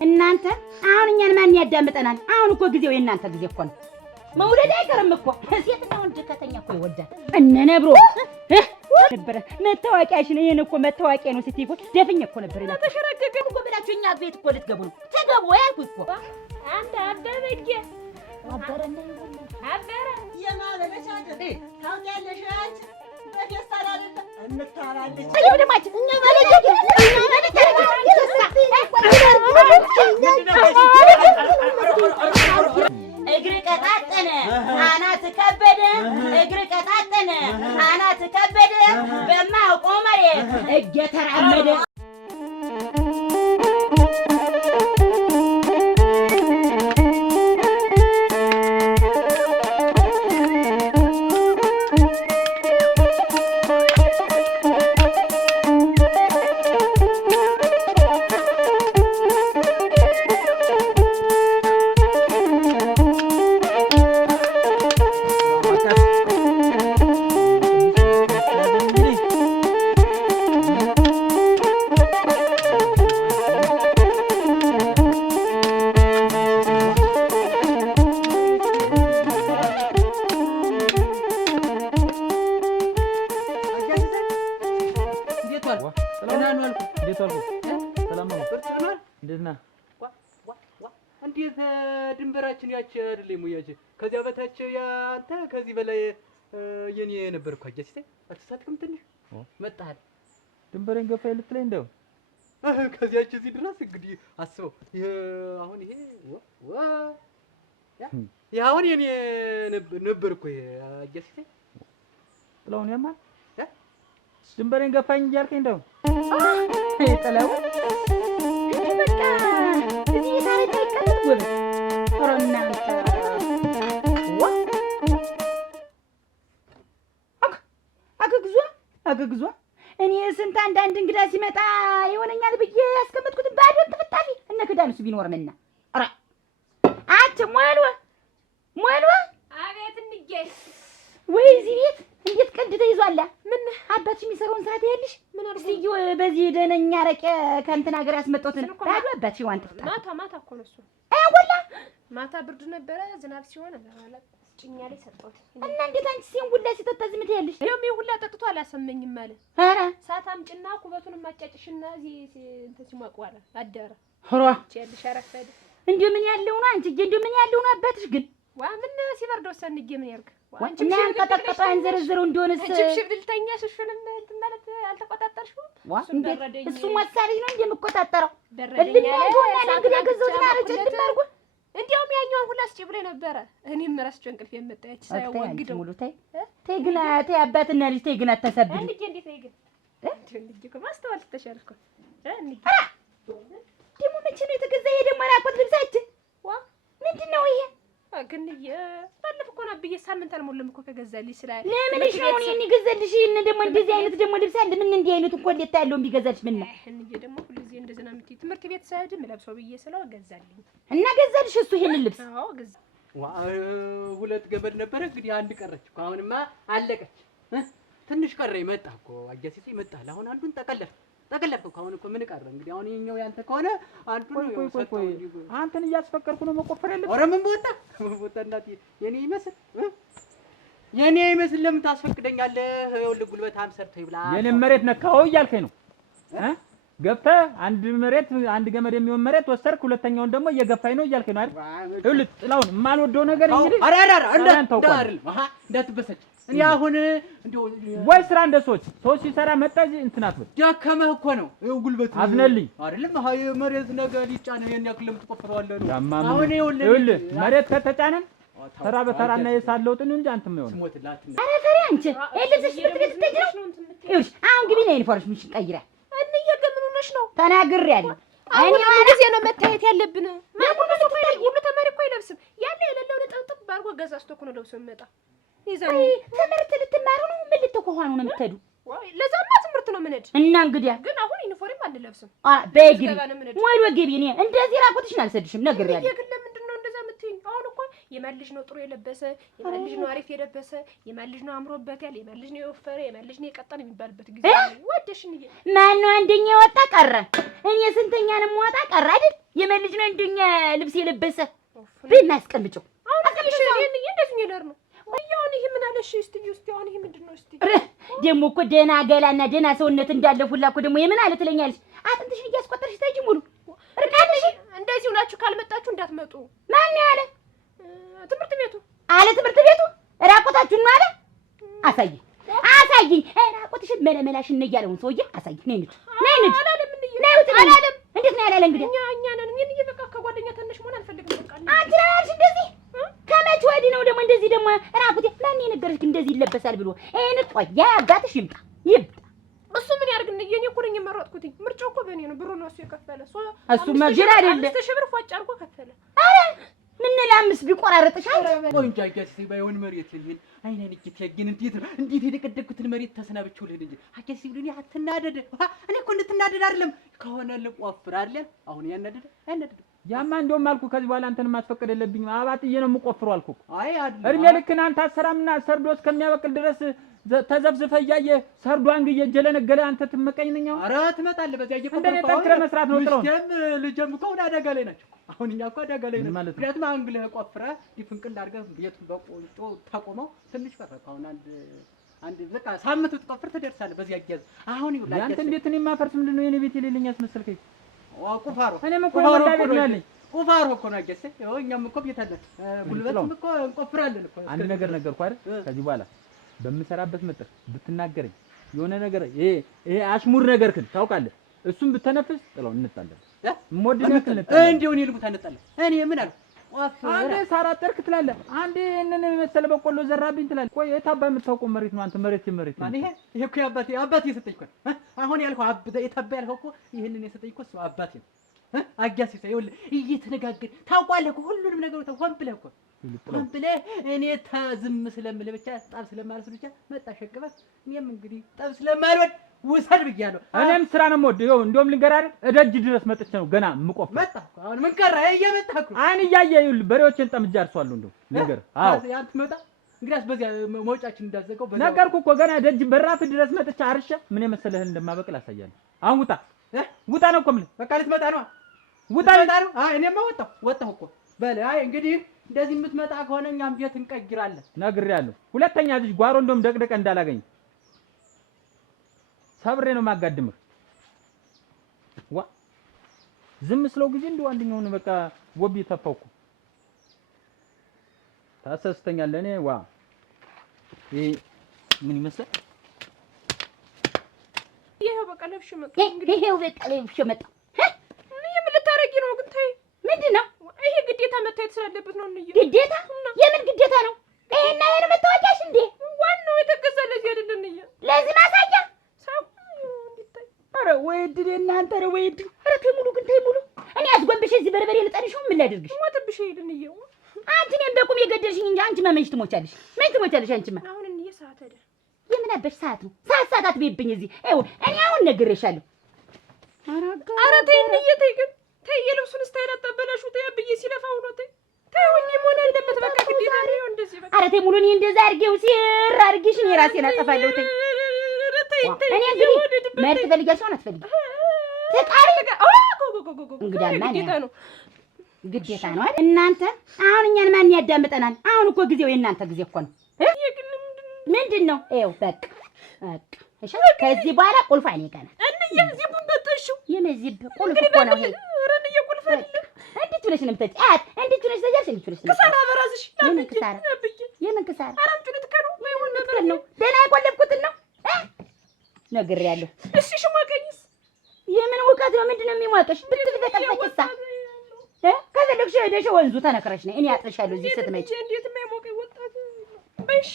እናንተ አሁን እኛን ማን ያዳምጠናል? አሁን እኮ ጊዜው የእናንተ ጊዜ እኮ ነው። መውለድ አይቀርም እኮ ሴትና ወንድ ከተኛ እኮ ይወልዳል። እነ ነብሮ ነበር መታወቂያሽን ይሄን እኮ መታወቂያ ነው ስትይ እኮ ደፍኝ እኮ ነበር ይላል። ተሸረገገ እኮ ብላችሁ እኛ ቤት እኮ ልትገቡ ነው። ተገቡ ያልኩት እኮ አንተ አበበጌ አበረና አበረ የማለበቻ አይደል? ታውቂያለሽ አንቺ በደስታ አይደል? እንታራለች አይው ደማች እኛ ማለት እግር ቀጣጠነ አናት ከበደ እግር ቀጣጠነ አናት ከበደ በማያውቀው መሬት እየተራመደ ድንበራችን ያቺ አይደለም ወይ? ከዚያ በታች ያንተ ከዚህ በላይ የኔ ነበር እኮ አጃ ሲታይ አትሳትክም? ትንሽ መጣሃል። ድንበሬን ገፋይ ልትለኝ እንደው ከዚያች እዚህ ድረስ እንግዲህ አስበው። አሁን ይሄ ያ አሁን የኔ ነበር እኮ አጃ ሲታይ ጥላውን ያማል ድንበሬን ገፋኝ እያልከኝ እንደው ጥላው በቃ እዚህ ታሪክ አይቀጥል ወደ እናንተ አገግዟ እኔ ስንት አንዳንድ እንግዳ ሲመጣ ይሆነኛል ብዬ ያስቀመጥኩትን ባዶ ተፈታፊ እነ ክዳንሱ ቢኖርምና ኧረ አቸ ሞልወ አቤት እንዴ ወይ እዚህ ቤት እንዴት ቀድ ተይዟላ? ምን አባትሽ የሚሰራውን ስራ ታያለሽ? ምን አርጉ በዚህ ደነኛ ረቄ ከእንትን ሀገር ያስመጣሁትን ባዶ አባትሽ ዋንተ ማታ እኮ ነው እሱ ወላ ማታ ብርድ ነበረ ዝናብ ሲሆን ማለት ጭኛ ላይ ሰጠሁት እና እንዴት አንቺ ሲን ሁላ ሲጠጣ ዝም ትያለሽ? ይሄም ሁላ ጠጥቶ አላሰመኝም ማለት ኧረ ሳታም ጭና ኩበቱን ማጫጭሽና እዚህ እንትን ሲሟቋላ አደረ ሆሮ ቸልሽ አረፈደ እንዴ ምን ያለው ነው አንቺ እንዴ ምን ያለው ነው አባትሽ ግን ምን ሲበርደው ሰንጌ ምን ያርግ አንቺ ምን አንቀጠቀጠው አንዘርዝረው እንደሆነስ ሽብልተኛ ሽሽንም እንትን ማለት አልተቆጣጠርሽው እሱ ማሳለኝ ነው እንደምቆጣጠረው በረደኛ ላይ እንግዲህ ገዘውትና አረጨት ማርጎ እንዲያውም ያኛውን ሁላ አስጭ ብሎ ነበረ። እኔም ራስቸው እንቅልፍ የመጣች ሳይወግደው ሙሉ ተይ ግን ተይ አባትና ልጅ ተይ ግን አታሳብኝ እንዴ እንዴ ተይ ግን እንዴ ማስተዋል ተሻልኩ እንዴ ደግሞ መቼ ነው የተገዛ? ይሄ ደግሞ ራቆት ልብሳችን ምንድነው ይሄ? ግን ባለፈው እኮ ነው ብዬ ሳምንት አልሞላም እኮ ከገዛልኝ ስላለ ለምንሽ ነው እኔ ገዛልሽ? እነ ደግሞ እንደዚህ አይነት ደግሞ ልብስ አለ ምን እንዲህ አይነቱ እኮ እንዴት ያለው ቢገዛልሽ ምን ነው እንዴ ደግሞ ሁሉ ጊዜ እንደዚህ ነው የምትይ? ትምህርት ቤት ሳይሄድም ለብሰው ብዬ ስለው ገዛልኝ እና ገዛልሽ እሱ ይሄንን ልብስ? አዎ ገዛ። ሁለት ገመድ ነበረ እንግዲህ አንድ ቀረች እኮ አሁንማ አለቀች። ትንሽ ቀረ መጣ እኮ አጃሲሴ መጣል። አሁን አንዱን ጠቀለፍኩ አሁን እኮ ምን ቀረ እንግዲህ አሁን የኛው ያንተ ከሆነ አንዱን ቆይ አንተን እያስፈቀርኩ ነው መቆፈር ያለብህ። ኧረ ምን ቦታ እናቴ የኔ ይመስል ለምን ታስፈቅደኛለህ? ይኸውልህ ጉልበታም ሰርተው ይብላ የኔ መሬት ነካው እያልከኝ ነው ገብተህ አንድ መሬት አንድ ገመድ የሚሆን መሬት ወሰድክ፣ ሁለተኛውን ደግሞ እየገፋኝ ነው እያልከኝ ነው አይደል? ይኸውልህ ጥላውን የማልወደው ነገር እንግዲህ እንዳትበሰጭ እኔ አሁን እንደው ወይ ስራ እንደ ሰዎች ሲሰራ መጣ እንትን አትበል። ደከመህ እኮ ነው ይኸው ጉልበት አዝነልኝ አይደለም መሬት ነገር ሊጫነ የኔ ያክል ለምትቆፍረዋለህ ነው። አሁን ይኸውልህ መሬት ከተጫነን ተራ በተራና የሳለውጥን እንጂ አንተም ነው ስሞትላት ነው። ኧረ ፈሪ አንቺ ልብስሽ ትግል ትግል ይኸውልሽ አሁን ግቢ ነው ዩኒፎርምሽ ቀይራ እንየገምኑነሽ ነው ተናግሬያለሁ። እኔ ማለት ጊዜ ነው መታየት ያለብን። ሁሉ ተማሪ እኮ አይለብስም ያለ የሌለው ጥብጥብ ባርጎ ገዛዝቶ እኮ ነው ለብሶ የሚመጣ ይዘው ትምህርት ልትማሩ ነው? ምን ልትቆሃኑ ነው የምትሄዱ? ለዛማ ትምህርት ነው የምንሄድ እና እንግዲህ ግን አሁን ዩኒፎርም አንለብስም። በግቢ ወይ ወገቢ እኔ እንደዚህ ራቆትሽን አልሰድሽም ነግሬያለሁ። ግን ለምንድን ነው እንደዛ የምትይኝ? አሁን እኮ የማን ልጅ ነው ጥሩ የለበሰ፣ የማን ልጅ ነው አሪፍ የለበሰ፣ የማን ልጅ ነው አምሮበታል፣ የማን ልጅ ነው የወፈረ፣ የማን ልጅ ነው የቀጠነ የሚባልበት ጊዜ ወደሽን ማን ነው አንደኛ ወጣ ቀረ። እኔ ስንተኛ ነው የምወጣ ቀረ አይደል? የማን ልጅ ነው እንደኛ ልብስ የለበሰ? በእናስቀምጨው አሁን እንደዚህ ይደር ነው አሁን ይሄ ምን አለሽ? እስቲ አሁን ይሄ ምንድን ነው? እስቲ ደግሞ እኮ ደህና ገላና ደህና ሰውነት እንዳለ ሁላ እኮ ደግሞ የምን አለ ትለኛለሽ? አጥንትሽን እያስቆጠርሽ ታጂ ሙሉ እርቃንሽ እንደዚህ ሁላችሁ ካልመጣችሁ እንዳትመጡ። ማን ያለ? ትምህርት ቤቱ አለ። ትምህርት ቤቱ ራቆታችሁን ነው አለ። አሳይኝ ራቆትሽን መለመላሽን ነው ያለውን ሰውዬ አሳይኝ። ነይ አላለም። እንዴት ነው ያላለ? እንግዲህ እኛ ነን። ምን እየበቃ ከጓደኛ ትንሽ መሆን አልፈልግም። በቃ አንቺ ነሽ እንደዚህ ከመቼ ወዲህ ነው ደግሞ እንደዚህ ደግሞ ራቁት? ማን የነገረሽ እንደዚህ ይለበሳል ብሎ? ይሄን ያ አባትሽ ይምጣ። እሱ ምን ያርግ? የኔ እኮ ነኝ የመረጥኩት። ምርጫው እኮ በእኔ ነው። ብሩ ነው እሱ የከፈለ። እሱ መግደል አይደለ? 5000 ብር ፏጭ አድርጎ ከፈለ። አረ ምን ለአምስት ቢቆራረጥሽ ቆንጆ አጋስ ባይሆን መሬት ይሄን አይነን እየተያየን እንዴት የደቀደኩትን መሬት ተሰናብቼው ልሄድ እንጂ አጋስ ይብሉኝ። አትናደድ። እኔ እኮ እንድትናደድ አይደለም ከሆነ ልቆፍር አይደል? አሁን ያናደደ ያማ እንደውም አልኩ ከዚህ በኋላ አንተን ማስፈቀድ የለብኝም። አባጥዬ ነው የምቆፍረው አልኩ። አይ አይደል እድሜ ልክን አንተ አሰራምና ሰርዶ እስከሚያበቅል ድረስ ተዘብዝፈ እያየ ሰርዶ አንግዬ እጀለነገለ አንተ ትመቀኝኛው። ኧረ ትመጣለህ። በዚያ እንደኔ ጠንክረህ መስራት ነው ጥለው። ልጅም እኮ አደጋ ላይ ናቸው። አሁን እኛ እኮ አደጋ ላይ ነን። ምክንያቱም አንግልህ ቆፍረህ ዲፍንቅል አድርገህ ቤቱን በቆንጮ ታቆመው ትንሽ ቀረህ። አሁን አንድ በቃ ሳምንት ብትቆፍር ትደርሳለህ። በዚያ አያዝ አሁን ይውላል። ያንተ እንዴት እኔ ማፈርስ ምንድነው? የኔ ቤት የሌለኝ አስመሰልከኝ። ቁፋሮ እኔም እኮ ወዳ ቤት ነው ያለኝ። ቁፋሮ እኮ ነው አገሰ። እኛም እኮ ቤት አለን። ጉልበትም እኮ እንቆፍራለን እኮ። አንድ ነገር ነገርኩህ አይደል? ከዚህ በኋላ በምሰራበት መጥር ብትናገረኝ የሆነ ነገር ይሄ አሽሙር ነገር ግን ታውቃለህ፣ እሱም ብትነፍስ ጥለው እንጣለን። ሞድነህ እንጣለን። እንዴው እኔ ልሙት አንጣለን። እኔ ምን አልኩ? አንዴ ሳራ ጠርክ ትላለህ፣ አንዴ እነነ መሰለ በቆሎ ዘራብኝ ትላለህ። ቆይ የታባ የምታውቀው መሬት ነው አንተ? መሬት ማን ይሄ እኮ አባቴ የሰጠኝ እኮ አሁን ያልከው የታባ ያልከው እኮ ይሄንን የሰጠኝ እኮ እሱ አባቴ ነው። አጋስ ይኸውልህ እየተነጋገርን ታውቃለህ እኮ ሁሉንም ነገር ሆን ብለህ እኮ ሆን ብለህ እኔ ዝም ስለምልህ ብቻ ጠብ ስለማልስ ብቻ መጣ ሸቅበህ እኔም እንግዲህ ጠብ ስለማልወድ ውሰድ ብያለሁ። እኔም ስራ ነው የምወደው። ይኸው እንደውም ልንገርህ አይደል እደጅ ድረስ መጥቼ ነው ገና የምቆፍር። መጣ አሁን ምን ቀረ? እየመጣህ እኮ አይን እያየህ ይኸውልህ በሬዎችን ጠምጄ አርሷለሁ። እንደው ልንገርህ። አዎ አንተ መጣ እንግዲያስ በዚያ መውጫችን እንዳዘጋው ነገርኩህ እኮ ገና ደጅ በራፍ ድረስ መጥቼ አርሼ ምን የመሰለህን እንደማበቅል አሳያለሁ። አሁን ውጣ ነው እኮ የምልህ። በቃ ልትመጣ ነው? ውጣ ነው። አይ እኔማ ወጣሁ እኮ በል። አይ እንግዲህ እንደዚህ የምትመጣ ከሆነ እኛም ቤት እንቀይራለን። ነግሬያለሁ። ሁለተኛ ልጅ ጓሮ እንደውም ደቅደቀ እንዳላገኝ ሰብሬ ነው ማጋድምህ። ዋ ዝም ስለው ጊዜ እንደው አንደኛውን በቃ ወብ ተፋውኩ። ታሰስተኛለህ። እኔ ዋ ይሄ ምን ይመስላል? ይሄው በቃ ለብሽ መጣ። ይሄው በቃ ለብሽ መጣ። ምን ልታረጊ ነው ግን? ተይ ምንድን ነው ይሄ? ግዴታ መታየት ስላለበት ነው። እንዴ ግዴታ? የምን ግዴታ ነው? ይሄና ይሄን መታወቂያሽ እንዴ? ዋናው የተገዛ ለዚህ አይደለም እንዴ? ለዚህ ማሳያ ሳው እንዲታይ። ኧረ ወይ እድል እናንተ! ኧረ ወይ እድል! ኧረ ተይ ሙሉ ግን ተይ ሙሉ። እኔ አስጎንብሼ እዚህ በርበሬ ልጠንሽው ምን ላድርግሽ? ሞትብሽ ይሄድን እየው አንቺ እኔን በቁም የገደልሽኝ እንጂ አንቺ መመንሽ ትሞቻለሽ። ምን ትሞቻለሽ አንቺማ? አሁን እንዬ ሰዓት አይደል? የምን አበሽ ሰዓት ነው? ሰዓት አትበይብኝ እዚህ። ይኸው እኔ አሁን ነግሬሻለሁ። ኧረ ተይ እንዬ ተይ ግን ተይ። የልብሱን ስታይል አታበላሹ። ተይ አብዬ ሲለፋው ነው። ተይ ተይ ወንዲ ሞና እንደበት በቃ ግዴታ ነው እንደዚህ በቃ። ኧረ ተይ ሙሉ እኔ እንደዛ አድርጌው ሲር አድርጌሽ እኔ ራሴን አጠፋለሁ። ተይ እኔ እንግዲህ መሄድ ትፈልጊያለሽ? አሁን አትፈልጊ ተቃሪ እንግዲያማ ግዴታ ነው አይደል? እናንተ አሁን እኛን ማን ያዳምጠናል? አሁን እኮ ጊዜው የእናንተ ጊዜ እኮ ነው። ምንድን ነው? ይኸው በቃ እሺ። ከዚህ በኋላ ቁልፍ እኔ ጋር ናት። እንዴ ዚቡን በጠሽው የመዚብ ቁልፍ እኮ ነው ይሄ። ረን የቁልፍ አይደለም። እንዴት ብለሽ ነው የምትጠጪ? እንዴት ብለሽ ትጠጪ? እንዴት ብለሽ ነው ከሳራ በራስሽ? የምን ክሳራ? የምን ክሳራ? አራምጡ ልትከሩ ወይውን ነበር ነው ደህና የቆለፍኩትን ነው ነግሬያለሁ። እሺ ሽሞቀኝስ? የምን ውቀት ነው? ምንድን ነው የሚሞቀሽ? ብትበጠበቂሳ ከፈለግሽ ሄደሽ ወንዙ ተነክረሽ ነይ። እኔ አጥርሻለሁ እዚህ ስትመጪ። እንዴት የማይሞቀኝ ወጣት በሽ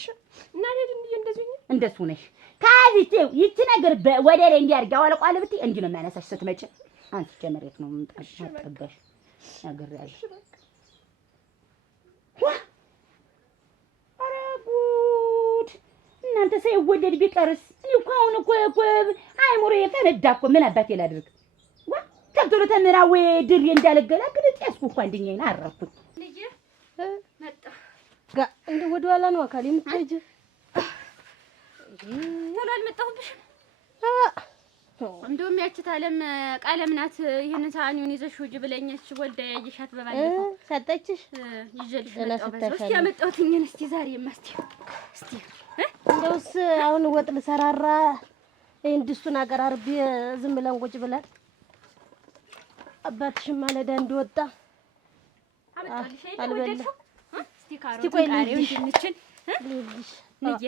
እና ለድ እንደዚህ እንደሱ ነሽ። ከዚህ ይቺ ነገር ወደ ላይ እንዲያርጋ አወለቋለ ብትይ እንዲህ ነው የሚያነሳሽ ስትመጪ። አንቺ መሬት ነው የምጣጣሽ ነግሬያለሁ። ኧረ ጉድ! እናንተ ሳይወደድ ቢቀርስ? እኔ እኮ አሁን እኮ አይሙሬ ፈነዳ እኮ። ምን አባቴ ላድርግ? ከብቶሎ ተምራው ድሬ እንዳልገላግል ጤስኩ እኮ አንደኛዬን አረኩት። ልጄ መጣ እንደ ወደ ኋላ ነው አካል የምትሄጂ? ቶሎ አልመጣሁብሽም። እንደውም ያችት አለም ቃለም ናት ይሄንን ሳህኑን ይዘሽ ውጭ ብለኛች ወልዳ ያየሻት በባለፈው ሰጠችሽ ይዤልሽ መጣሁ። በዛው እስኪ ያመጣሁትኝን እስኪ ዛሬማ እስኪ እንደውስ አሁን ወጥ ልሰራራ ይሄን ድስቱን አቀራርቤ ዝም ብለን ቁጭ ብለን አባትሽም ማለዳ እንደወጣ አመጣልሽ አይደል? እስኪ ካሮት ቆይ ቃሪያውን ድንችን ንዬ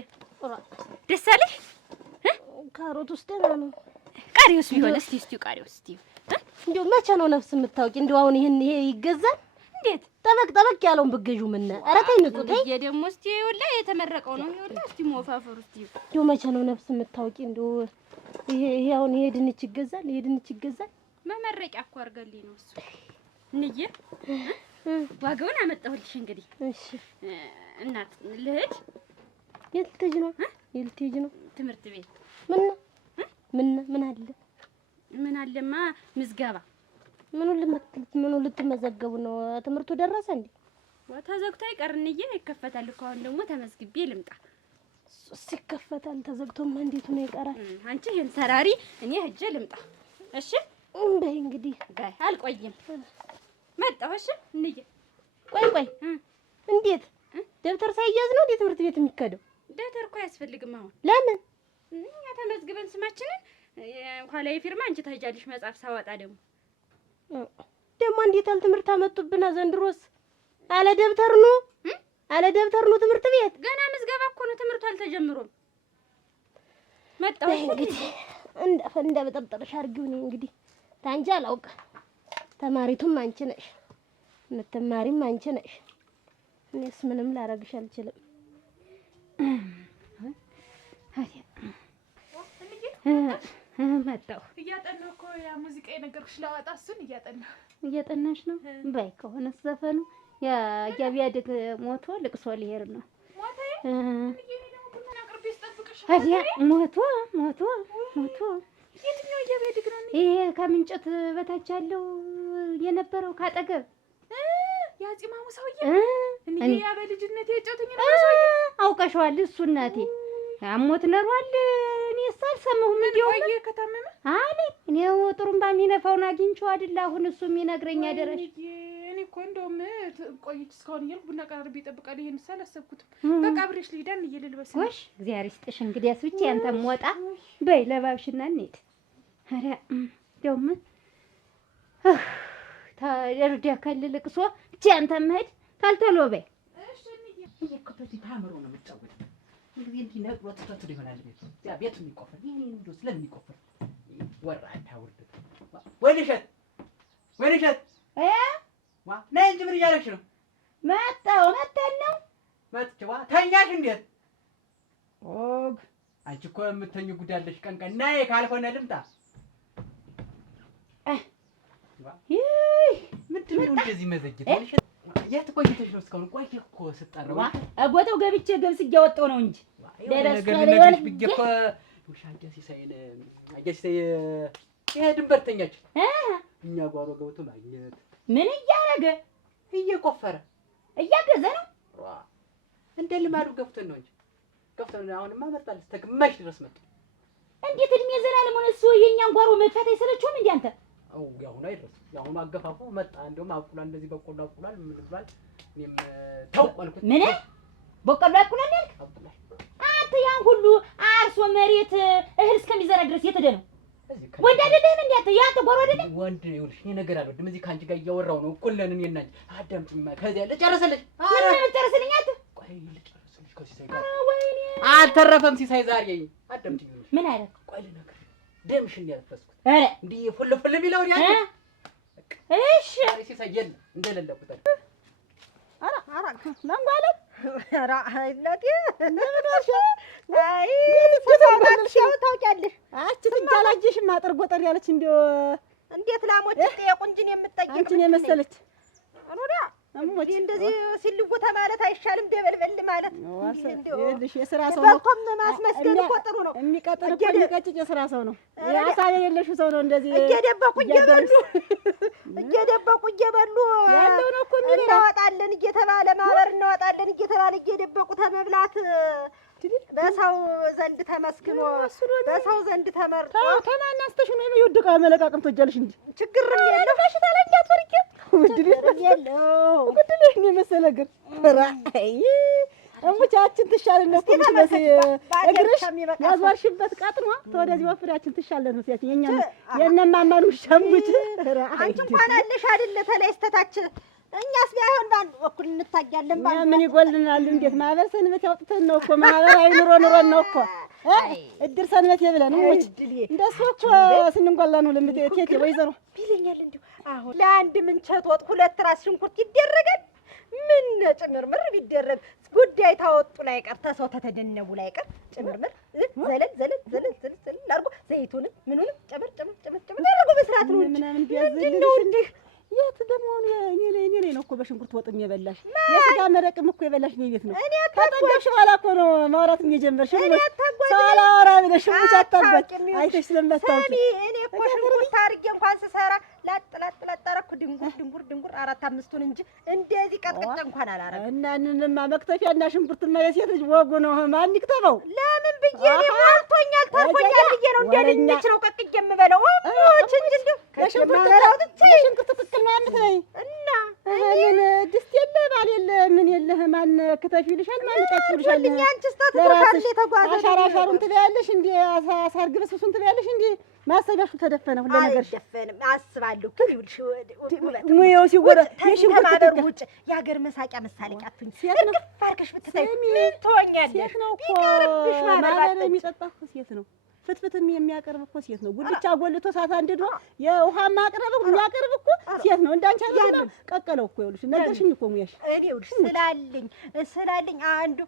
ደስ አለሽ? ካሮት ውስጥ ደህና ነው። ቃሪያውስ ቢሆን እስኪ ቃሪያውስ እንደው መቼ ነው ነፍስ የምታውቂ? እንደው አሁን ይሄ ይገዛል? እንዴት ጠበቅ ያለውን ብገዡ ምን? ኧረ ተይ ንጹህ ተይ። ይሄ ደግሞ እስኪ ይኸውልህ የተመረቀው ነው። ይኸውልህ እስኪ ሞፋፈሩ እስኪ እንደው መቼ ነው ነፍስ የምታውቂ? እንደው ይሄ አሁን ይሄ ድንች ይገዛል? ይሄ ድንች ይገዛል? መመረቂያ እኮ አድርገልኝ ነው እሱ። እንዬ ዋጋውን አመጣሁልሽ እንግዲህ። እሺ እናት ልሂድ። የት ልትሄጂ ነው? ትምህርት ቤት። ምን አለ? ምን አለማ ምዝገባ። ምኑ ልትመዘገቡ ነው? ትምህርቱ ደረሰ እንዴ? ተዘግቶ አይቀር እንዬ ይከፈታል እኮ። አሁን ደግሞ ተመዝግቤ ልምጣ። እሱስ ይከፈታል። ተዘግቶማ እንዴት ነው ይቀራል? አንቺ ይሄን ሰራሪ፣ እኔ ሂጅ ልምጣ። እሺ በይ እንግዲህ አልቆይም፣ መጣሁ። እሺ እንዬ ቆይ እንዴት ደብተር ሳይያዝ ነው እንዴ ትምህርት ቤት የሚከደው? ደብተር እኮ አያስፈልግም አሁን። ለምን? እኛ ተመዝግበን ስማችንን ኋላ የፊርማ አንቺ ታጃለሽ። መጽሐፍ ሳወጣ ደግሞ እንዴት ያል ትምህርት አመጡብና ዘንድሮስ አለ ደብተር ነው ትምህርት ቤት። ገና ምዝገባ እኮ ነው፣ ትምህርቱ አልተጀምሮም። መጣሁ እንግዲህ እንደ በጠብጠርሽ አድርጊው። እኔ እንግዲህ ታንቺ አላውቅ። ተማሪቱም አንቺ ነሽ፣ የምትማሪም አንቺ ነሽ። እኔስ ምንም ላረግሽ አልችልም። መጣሁ። እያጠናሁ እኮ ያ ሙዚቃ የነገርኩሽ ላወጣ እሱን እያጠናሽ ነው? በይ ከሆነ ዘፈኑ የቢያድግ ሞቶ ልቅሶ ሊሄድ ነው። ሞቶ የትኛው እያቢያድግ ነው? ይሄ ከምንጨት በታች ያለው የነበረው ካጠገብ የአፄ ማሙ ሰውዬ እኔ ያ በልጅነቴ የጨውተኝ ነበር ሰውዬ። አውቀሽዋል? እሱ እናቴ አሞት ነሯል። እኔ አልሰማሁም። እንዲያው ቆየ ከታመመ አለ። እኔው ጥሩምባ የሚነፋውን አግኝቼው አይደል አሁን እሱ የሚነግረኝ አደረሽ። እኔ እኮ እንደውም ቆይቼ እስካሁን እያልኩ ቡና ቀራርቤ እጠብቃለሁ። ይሄን አላሰብኩትም። በቃ አብሬሽ ልሂዳን እየልልበስ ነው። ጎሽ እግዚአብሔር ይስጥሽ። እንግዲያስ ብቻ ያንተም ወጣ በይ ለባብሽና እንሂድ። ኧረ እንደውም ታርዳ ከልልቅሶ ብቻ ያንተም መሄድ ካልተሎ በይ። እሺ ይሄ እኮ በዚህ ታምሮ ነው የምትጫወተው። እንግዲህ እንዲህ ነቅሎ ትተት ይሆናል ቤት ያ ቤቱ የሚቆፈር ይሄ እንደው ስለሚቆፈር ወራታ ውርድ ወይንሸት ነይ እንጂ ምን እያደረግሽ ነው? መተን ነው መጥቼዋ ተኛሽ? እንዴት ኦግ አንቺ እኮ የምተኙ ጉድ አለሽ። ቀን ነይ ካልሆነ ልምጣ። ምንድን ነው እንደዚህ መዘግየት? የት ቆይተሽ ነው? እስካሁን ቆይ እኮ ስጠራው ቦታው ገብቼ ገብስ እያወጣሁ ነው እንጂ ደረስኩ ብዬሽ እኮ ውሻ አጃሲሳይ ይሄ ድንበርተኛችን እኛ ጓሮ ገብቶ ማግኘት ምን እያደረገ እየቆፈረ እያገዘ ነው። እንደ ልማዱ ገብቶን ነው እንጂ ገብቶን አሁንማ መጣልስ ተግማሽ ድረስ መጣ። እንዴት እድሜ ዘላለም ሆነ እሱ የኛን ጓሮ መጥፋት አይሰለችውም እንዴ አንተ? አው ያሁን አይደረስ ያሁን አገፋፉ መጣ። እንደውም አቁላ እንደዚህ በቆሎ አቁላል ምን ብሏል? እኔም ተውቋልኩት። ምን በቆሎ አቁላል ያልክ አንተ? ያን ሁሉ አርሶ መሬት እህል እስከሚዘራ ድረስ የተደ ነው ወንድ አይደለም እንዴ አንተ? ያንተ ጓሮ አይደለም ወንድ? ይኸውልሽ እኔ ነገር አልወድም። እዚህ ካንቺ ጋር እያወራሁ ነው። እኩልን እኔ እና አንቺ አዳምጪኝ። ከዚያ ልጨርስልሽ። ልጨርስልኝ አንተ? ቆይ ልጨርስልሽ። ከሲሳይ ጋር አልተረፈም ሲሳይ ዛሬ። አዳምጪኝ። ምን አይደል? ቆይ ልነግርሽ። ደምሽን ያፈስኩት ኧረ እንዲህ ፍልፍል የሚለው ያ እሺ ሲሳይ የለም እንደሌለበት ኧረ ለምባለም ኧረ አይላቲ ለምናሽ አይ ተባልሽው ታውቂያለሽ። አቺ ትንታላጅሽም አጥር ጎጠር ያለች እንዴት ላሞች የቁንጅን የምትጠይቅ አንቺን የመሰለች አኖዳ አሞች እንደዚህ ሲልጉታ ማለት አይሻልም? ደበልበል ማለት ይኸውልሽ የሥራ ሰው ነው። በቆም ማስመስገን እኮ ጥሩ ነው። የሚቀጥር እኮ የሚቀጭጭ የሥራ ሰው ነው። ያሳለ የሌለሽ ሰው ነው። እንደዚህ እየደበቁ እየበሉ ያለው ነው እኮ እናወጣለን እየተባለ ማህበር እናወጣለን እየተባለ እየደበቁ ተመብላት በሰው ዘንድ ተመስክኖ በሰው ዘንድ ተመርጦ ተናናስተሽ ነው የሚወድቃ መለቃቀም ትወጃለሽ እንጂ ችግር የለም። በሽታ ላይ እንዳትወርቂ ውድልሽ የለው ውድልሽ ነው መሰለ ግን ራይ እሙቻችን ትሻለን ነው ኮምፕለስ እግርሽ ያዟርሽበት ቃጥኗ ተወደዚህ ወፍራችን ትሻለን ነው ሲያችን የነማማኑ ሸምጉት አንቺ እንኳን አለሽ አይደል ተለስተታች እኛስ ቢሆን ባንድ በኩል እንታያለን ባንድ ምን ይጎልናል እንዴት ማህበር ሰንበት ያውጥተን ነው እኮ ማህበር አይኑሮ ነው እኮ እድር ሰንበት ይብለን እሙች እንደሱ እኮ ስንንጓላ ነው ለምትቴቴ ወይዘሮ ቢለኛል እንዴ አሁን ለአንድ ምንቸት ወጥ 2 ራስ ሽንኩርት ይደረጋል ምን ጭምርምር ቢደረግ ጉዳይ ታወጡ ላይ ቀር ተሰው ተተደነቡ ላይ ቀር ጭምርምር ዘለል ላርጎ ዘይቱንም ምኑንም ጨምር ላርጎ በስርዓት ነው ምናምን ቢያዝልሽ እንዴ የት ደግሞ እኔ ነው እኮ በሽንኩርት ወጥም የበላሽ የስጋ መረቅም እኮ የበላሽ ነው ቤት ነው ከተገሽ በኋላ እኮ ነው ማውራትም የጀመርሽ ሳላወራ ብለሽ ሙች አታበት አይተሽ ስለምታውቂ እኔ እኮ ሽንኩርት አድርጌ እንኳን ስሰራ ላጥ አረኩ ድንጉር 4-5ቱን እንጂ እንደዚህ ቀጥቅጭ እንኳን አላረኩም እና እንንማ መክተፊያና ሽንኩርትና የሴት ልጅ ወጉ ነው ማን ይክተበው ለምን ብዬ እኔ ሞልቶኛል ተርፎኛል ብዬ ነው እንደልኝች ነው ቀቅዬ የምበለው ሞች እንጂ ሽንኩርት ትክክል ነው የምትለኝ እና ምን ድስት የለ ባል የለ ምን የለህ ማን ከተፊ ይልሻል ማን ጠጭልሻል አንቺስ ተተባለ ተጓዘ አሻራሻሩን ትበያለሽ እንዴ አሳር ግብስብሱን ትበያለሽ እንዴ ማሰቢያሹ ተደፈነ ሁሉ ነገር አይደፈንም አስባለሁ ከይውልሽ ሙያው ሲወራ የሽንኩርት ተማበር ውጭ የሀገር መሳቂያ መሳለቂያ አትሁኝ ፈርከሽ ብትታይ ምን ትሆኛለሽ ሴት ነው እኮ ማህበር የሚጠጣ እኮ ሴት ነው ፍትፍትም የሚያቀርብ እኮ ሴት ነው ጉልቻ ጎልቶ ሳት አንድዶ የውሃ ማቅረብ የሚያቀርብ እኮ ሴት ነው እንዳንቺ አይደለም ቀቀለው እኮ ይኸውልሽ ነገርሽኝ እኮ ሙያሽ እኔ ይኸውልሽ ስላለኝ አንዱ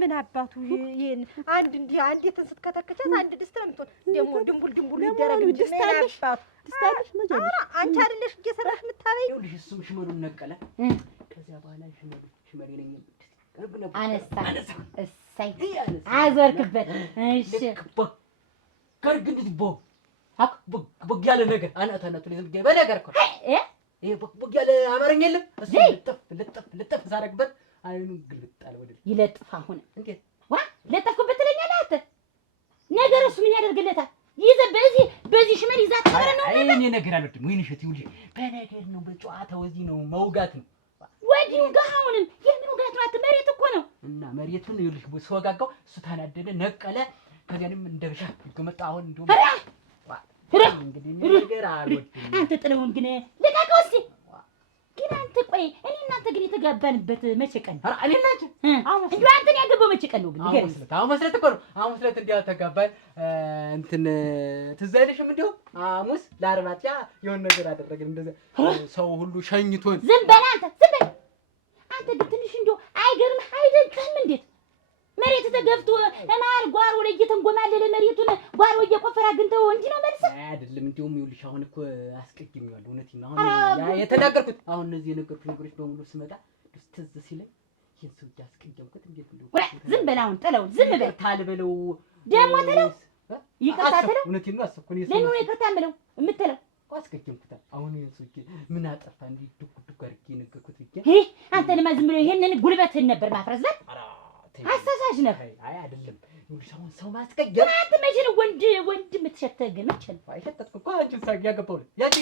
ምን አባቱ ይሄን አንድ እንዲህ አንዲትን ስትከተከቻት አንድ ድስት ነው የምትሆን ደግሞ ድንቡል ይደረግ እንጂ ድስታለሽ መጀመሪያ አንቺ አይደለሽ እየሰራሽ የምታበይ ይኸውልሽ እሱም ሽመሉን ነቀለ ከዚያ በኋላ ሽመሌ ነኝ አነሳ እሰይ አዞርክበት እሺ ከርግንት ቦግ ያለ ነገር አናታናቱ ለዝም ገበ ነገር እኮ ይሄ ቦግ ያለ አማርኛ የለም እሱ ልጥፍ ሳረግበት አይኑ ግልጥ አለ ወደ ይለጥፍ አሁን እንዴት ዋ ለጥፍኩበት ትለኛለህ አንተ ነገር እሱ ምን ያደርግለታል ይዘ በዚህ ሽመል ይዛት ተበረ ነው አይ እኔ ነገር አልወድም ወይንሽ ትውልጂ በነገር ነው በጨዋታው እዚህ ነው መውጋት ነው ወዲው ጋውንም የምን ውጋት ነው መሬት እኮ ነው እና መሬቱን ይልሽ ሰወጋጋው እሱ ታናደደ ነቀለ ከዚያንም እንደብሻ ከመጣ አሁን እንደው እንግዲህ ነገር አልወድም አንተ ጥለውን ግን ልቀቀው እስኪ ግን አንተ ቆይ እኔ እናንተ ግን የተጋባንበት መቼ ቀን እኔ እናንተ እንዴ አንተን ያገባው መቼ ቀን ነው ግን አሁን መስለት እኮ ነው አሁን መስለት እንዲያ ተጋባን እንትን ትዝ አይልሽም እንደው ሐሙስ ለአርባጫ የሆነ ነገር አደረግን እንደዛ ሰው ሁሉ ሸኝቶን ዝም በል አንተ ግን ትንሽ እንደው አይገርምህ አይደንቅህም እንዴት መሬት ተገፍቶ እማር ጓሮ ላይ እየተንጎማለለ መሬቱን ጓሮ እየቆፈራ ግንተው እንጂ ነው መልስ አይደለም እንደውም ይኸውልሽ አሁን እኮ አስቀድሜዋለሁ እውነቴን ነው አሁን ያ የተናገርኩት አሁን እነዚህ የነገርኩት ነገሮች በሙሉ ስመጣ ትዝ ሲለኝ ይሄን ሰው ያስቀደምኩት እንዴት እንደው ዝም በል አሁን ጥለው ዝም በል ታልበለው ደግሞ ጥለው ይቅርታ ጥለው እውነቴን ነው አሰብኩኝ ለምን ነው ይቅርታ የምለው የምትለው አስቀደምኩት አሁን ይሄን ሰው ምን አጠፋ እንዴ ዱክ አድርጌ ነገርኩት ብቻ አንተ ለማ ዝም ብሎ ይሄንን ጉልበትህን ነበር ማፍረስበት አስተሳሽ ነህ አይ አይደለም ይኸውልሽ አሁን ሰው ማስቀየም አንተ መቼ ነው ወንድ የምትሸተህ ግን መቼ ነው አይሸተትኩ እኮ አንቺ ሳግ ያገባው ያቺ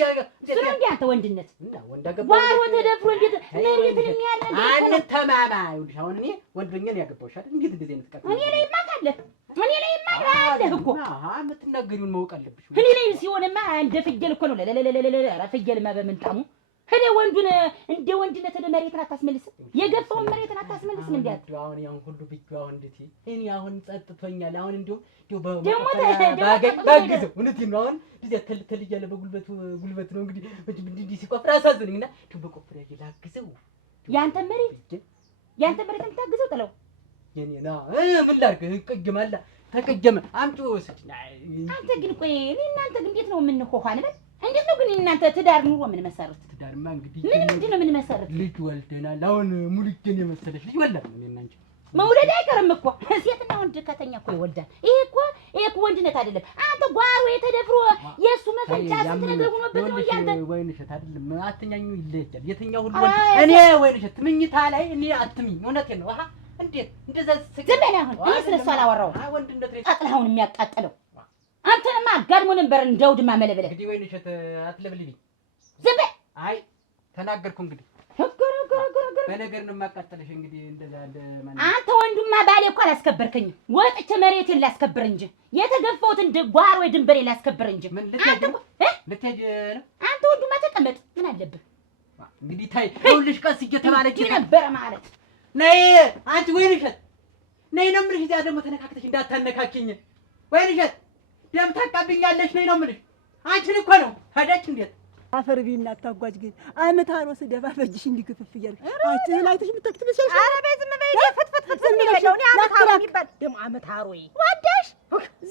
ስለ እንዴ አንተ ወንድነት እና ወንድ አገባው ዋሮ ተደፍሮ እንዴት መሬትን የሚያነድ አንተማማ ይኸውልሽ አሁን እኔ ወንድኛን ያገባውሽ አይደል እንዴት እንደዚህ አይነት ቀጥ እኔ ላይ ማቃለህ እኮ አሃ የምትናገሪውን ማወቅ አለብሽ እኔ ላይ ሲሆንማ እንደ ፍየል እኮ ነው ለለለለለ ፍየልማ በመንጣሙ ሄደ ወንዱን እንደ ወንድነት መሬትን አታስመልስም የገፋውን መሬትን አታስመልስም እንዴ አሁን ያን ሁሉ ቢዩ አሁን እንዴት እኔ አሁን ጸጥቶኛል አሁን እንደው ደግሞ ባገዘው እውነቴን ነው አሁን እዚህ ተልተል እያለ ጉልበት ነው እንግዲህ እንዲህ ሲቆፍር አሳዝነኝና በቆፍር ያላግዘው ያንተ መሬት እንታግዘው ጥለው የኔና ምን ላድርግ እቀጀማላ ተቀጀመ አምጪ ወስድ አንተ ግን ቆይ እኔ እናንተ ግን እንዴት ነው የምንሆሃንበት እንዴት ነው ግን እናንተ ትዳር ኑሮ ምን መሰረት ትዳርማ እንግዲህ ምንድነው ምን መሰረት ልጅ ወልደናል አሁን ሙሉጅን የመሰለሽ ልጅ ወልደናል እኔና አንቺ መውለድ አይቀርም እኮ ሴትና ወንድ ከተኛ እኮ ይወልዳል ይሄ እኮ ወንድነት አይደለም አንተ ጓሮ የተደፍሮ የሱ መፈንጫ ስንት ነገር ሆኖበት ነው ያንተ ወይንሸት አይደለም አትኛኙ ይለያል የትኛው ሁሉ እኔ ወይንሸት ምኝታ ላይ እኔ አትምኝ እውነቴን ነው አሃ እንዴት እንደዛ ዝም በል አሁን እኔ ስለሱ አላወራሁም። ወንድነት ነው አጥላውን የሚያቃጥለው አንተንማ አጋድሞ ነበር እንደውድማ መለበለ እንግዲህ ወይን እሸት አትለብልኝ። ዝም በል አይ ተናገርኩ እንግዲህ በነገር ነው የማቃጠለሽ። እንግዲህ እንደዛ እንደ አንተ ወንዱማ ባሌ እኮ አላስከበርከኝም። ወጥቼ መሬቴን ላስከብር እንጂ የተገፋሁትን ጓሮ ወይ ድንበሬ ላስከብር እንጂ ምን ልትሄጂ ነው? አንተ ወንዱማ ተቀመጥ። ምን አለብህ እንግዲህ? ታይ ይኸውልሽ ቀስ እየተባለች ነበር ማለት ነይ አንቺ ወይን እሸት ነይ ነው የምልሽ። እዚያ ደግሞ ተነካክተሽ እንዳታነካኪኝ። ወይን እሸት ደም ታቃብኛለሽ። ነይ ነው የምልሽ። አንቺን እኮ ነው ሄደች እንዴት አፈር ቢና አታጓጅ ግን አመታሮ ስደባ በእጅሽ እንዲግፍፍ እያለ አንቺን አይተሽ የምትከፍት መስለሽ? ኧረ በይ ዝም በይ። ፍትፍት የሚለው እኔ አመታሮ የሚባል ደግሞ አመታሮ ወዳሽ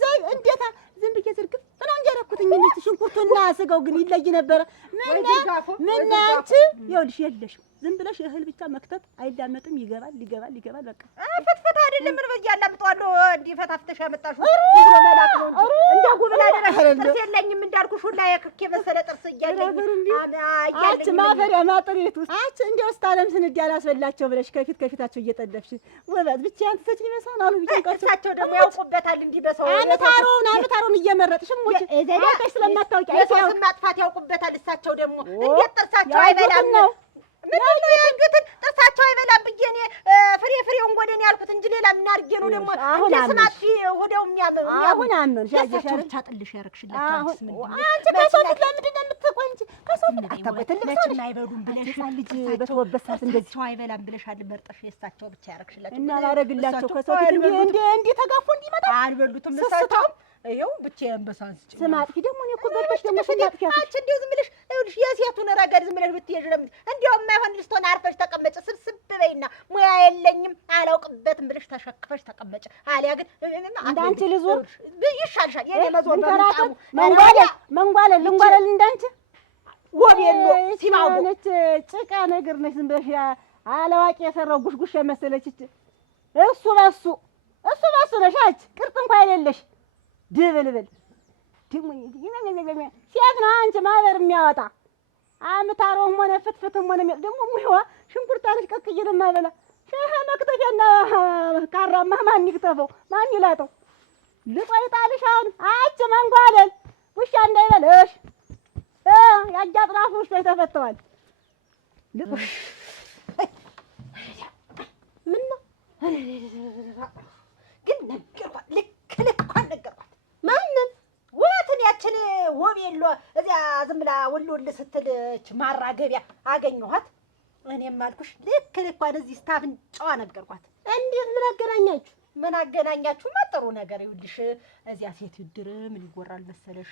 ዘይ እንዴታ ዝም ብዬ ዝርግፍ ነው እንጂ ያደረኩትኝ እንዴት ሽንኩርቱና ስጋው ግን ይለይ ነበረ። ምን አንቺ ይኸውልሽ የለሽም ዝም ብለሽ እህል ብቻ መክተት አይዳመጥም። ይገባል በቃ ፍትፍት አይደለም። ምን በያ ላምጣዋለሁ እንዲህ ፈታፍተሽ ያመጣሽው ብሎ መላክ ነው እንጂ እንደ ጉብላ ደረሽ ጥርስ የለኝም እንዳልኩሽ ሁላ የክኬ መሰለ ጥርስ እያለኝ አንቺ ማፈሪያ ማጥሪት ውስጥ አንቺ እንደው ስታለም ስንድ ያላስበላቸው ብለሽ ከፊታቸው እየጠለፍሽ ውበት ብቻ አንተ ሰጪ ይመስላል አሉ ቢጨንቃቸው እሳቸው ደግሞ ያውቁበታል እንዲህ በሰው አመታሩን እየመረጥሽ ሞች አንተሽ ስለማታውቂ አይተው ማጥፋት ያውቁበታል። እሳቸው ደግሞ እንዴት ጥርሳቸው አይበላም ነው ምንድን ነው ያንገትን ጥርሳቸው አይበላም ብዬ እኔ ፍሬውን ጎደን ያልኩት እንጂ ሌላ ምን አድርጌ ነው ደግሞ እንደ ስማት ወዲያው የሚያመው አሁን አመንሽ ያሳቸው ብቻ ጥልሽ ያረክሽላችሁ አንቺ ከሰው ፊት ለምንድን ነው የምትቆንጂ? ከሰው ፊት አታቆይተልም ሰው አይበሉም ብለሽ ልጅ በተወበት ሰዓት እንደዚህ ሰው አይበላም ብለሽ አልመርጠሽ የሳቸው ብቻ ያረክሽላችሁ እና ባረግላቸው ከሰው ፊት እንዴ ተጋፎ እንዲመጣ አልበሉትም እሳቸው ይኸው ብቻዬን በሳንስጭ ስማጥፊ ደግሞ እኔ እኮ በልተሽ ደግሞ ስማጥፊ አንቺ እንደው ዝም ብለሽ ይኸውልሽ የሴቱን ረገድ ዝም ብለሽ ብትይዥ ለምን እንደው የማይሆን ልስቶን አርፈሽ ተቀመጭ። ስብስብ በይና ሙያ የለኝም አላውቅበትም ብለሽ ተሸክፈሽ ተቀመጭ። አሊያ ግን እንዳንቺ ልዞር ይሻልሻል። የኔ መዞር መንጓለል እንዳንቺ ወቤሎ ሲማው ነች ጭቃ ነገር ነች። ዝም ብለሽ አላዋቂ የሰራው ጉሽጉሽ የመሰለች እሱ በሱ ነሽ አንቺ ቅርጽ እንኳን የሌለሽ ድብልብል ሴት ነው አንቺ ማህበር የሚያወጣ አመታሮም ሆነ ፍትፍትም ሆነ ደግሞ ሙይዋ ሽንኩርት አለሽ ቀቅዬ ለማበላ ሸህ መክተፊያና ካራማ ማን ይክተፈው ማን ይላጠው ልጦ ይጣልሽ። አሁን አንቺ መንጓለል ውሻ እንዳይበልሽ ያጃጥራፉ ውሻ ተፈተዋል። ምን ነው ግን ነገርኳት ልክ ነገርኳት። ማንን ወትን ያችን ወቤሎ እዚያ ዝም ብላ ወሎል ስትልች ማራገቢያ አገኘኋት። እኔም አልኩሽ ልክ ልኳን እዚህ ስታፍን ጨዋ ነገርኳት። እንዴት ምን አገናኛችሁ? ምን አገናኛችሁ? ጥሩ ነገር ይኸውልሽ እዚያ ሴት ድር ምን ይጎራል መሰለሽ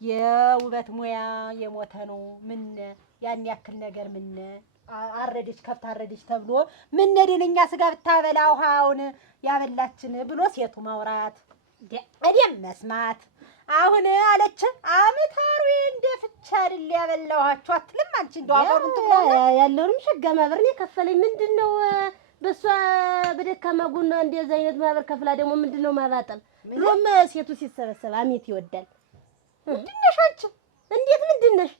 የውበት ሙያ የሞተ ነው። ምን ያን ያክል ነገር ምን አረደች ከብት አረደች ተብሎ ምን ደነኛ ስጋ ብታበላ ውሃውን ያበላችን ብሎ ሴቱ ማውራት እኔም መስማት። አሁን አለች አመታሩ እንደፍቻ አይደል ያበላኋችሁ አትልም አንቺ እንደው አበሩን ትብላ ያለውንም ሸጋ ማህበር ነው የከፈለኝ። ምንድነው በሷ በደካማ ጎኗ እንደዚህ አይነት ማህበር ከፍላ ደግሞ ምንድነው ማባጠል? ድሮም ሴቱ ሲሰበሰብ አሜት ይወዳል። ምንድነሽ አንቺ? እንዴት ምንድነሽ?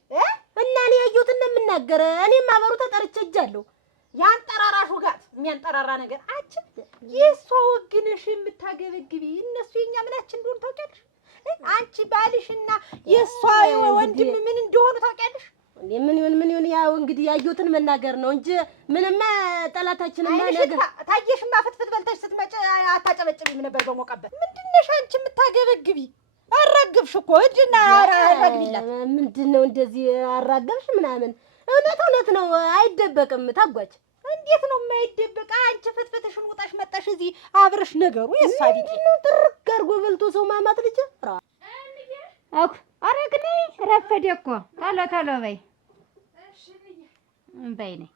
እና እኔ ያየሁትን ነው የምናገር። እኔም ማህበሩ ተጠርቼ እጃለሁ። ያንጠራራሽ ውጋት የሚያንጠራራ ነገር አንቺ የሷ ወግነሽ የምታገበግቢ እነሱ የኛ ምናችን እንደሆኑ ታውቂያለሽ? አንቺ ባልሽና የሷ ወንድም ምን እንደሆኑ ታውቂያለሽ? ምን ይሁን ያው እንግዲህ ያየሁትን መናገር ነው እንጂ ምንማ ጠላታችንማ ነገር ታየሽማ ፍትፍት በልተሽ ስትመጪ አታጨበጭቢም ነበር በሞቀበት። ምንድነሽ አንቺ የምታገበግቢ? አራገብሽ እኮ እጅና አራግቢላት። ምንድነው እንደዚህ አራገብሽ ምናምን? እውነት ነው አይደበቅም። ታጓች እንዴት ነው የማይደበቅ? አንቺ ፍትፍትሽን ውጣሽ መጣሽ እዚህ አብረሽ ነገሩ የሷ ቢጤ ነው። ጥርቅ አድርጎ በልቶ ሰው ማማት ልጅ አኩ አረግኔ ረፈደ እኮ ቶሎ በይ በይ ነይ።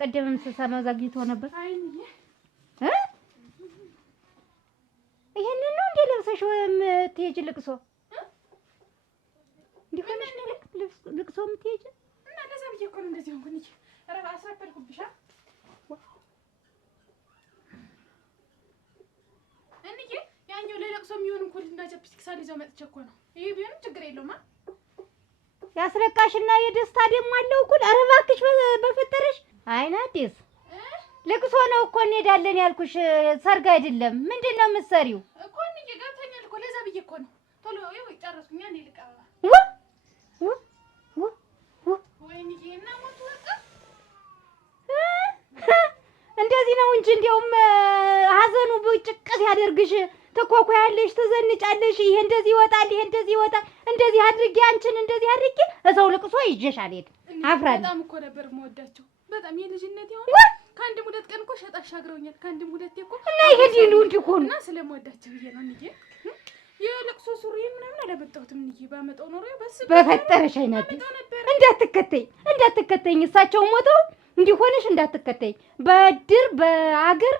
ቅድምም ስሰማው ዘግይቶ ነበር። ይሄንን ነው እንደ ለብሰሽ የምትሄጂ ልቅሶ? እንዲሆነሽ ነው ልቅሶ የምትሄጂ? እና እንደዛ ብዬሽ እኮ ነው እንደዚህ ሆንኩኝ እንጂ ኧረ አስረፈድኩብሽ። እንዬ ያኛው ለለቅሶ የሚሆን እኮ እና ቻፕስቲክ ሳልይዘው መጥቼ እኮ ነው። ይሄ ቢሆንም ችግር የለውም። ያስለቃሽና የደስታ ደግሞ አለው እኮ። ኧረ እባክሽ በፈጠረሽ አይናዲስ ልቅሶ ነው እኮ እንሄዳለን ያልኩሽ፣ ሰርግ አይደለም። ምንድን ነው የምትሰሪው? እኮ እንዬ ገብተኛል እኮ ለዛ ብዬሽ እኮ ነው። ቶሎ ይኸው ጨረስኩኝ። እኔ ልቀባ ወይኔ እና ሞቱ በቃ እንደዚህ ነው እንጂ እንዲያውም ሀዘኑ ብጭቅት ያደርግሽ። ትኮኮያለሽ፣ ትዘንጫለሽ። ይሄ እንደዚህ ይወጣል፣ ይሄ እንደዚህ ይወጣል። እንደዚህ አድርጌ አንቺን እንደዚህ አድርጌ እሰው ልቅሶ ይዤሽ አልሄድም። አፍራለሁ። በጣም እኮ ነበር የምወዳቸው። በጣም የልጅነት ይሆን ከአንድም ሁለት ቀን እኮ ሸጣ አሻግረውኛል። ከአንድም ሁለቴ እኮ እና ይሄ ዲሉ እንዲሆን እና ስለምወዳቸው ብዬ ነው እንጂ የለቅሶ ሱሪ ምናምን አላመጣሁትም። እንጂ ባመጣው ኖሮ በፈጠረሽ አይነት እንዳትከተኝ እሳቸው ሞተው እንዲሆንሽ እንዳትከተኝ። በድር በአገር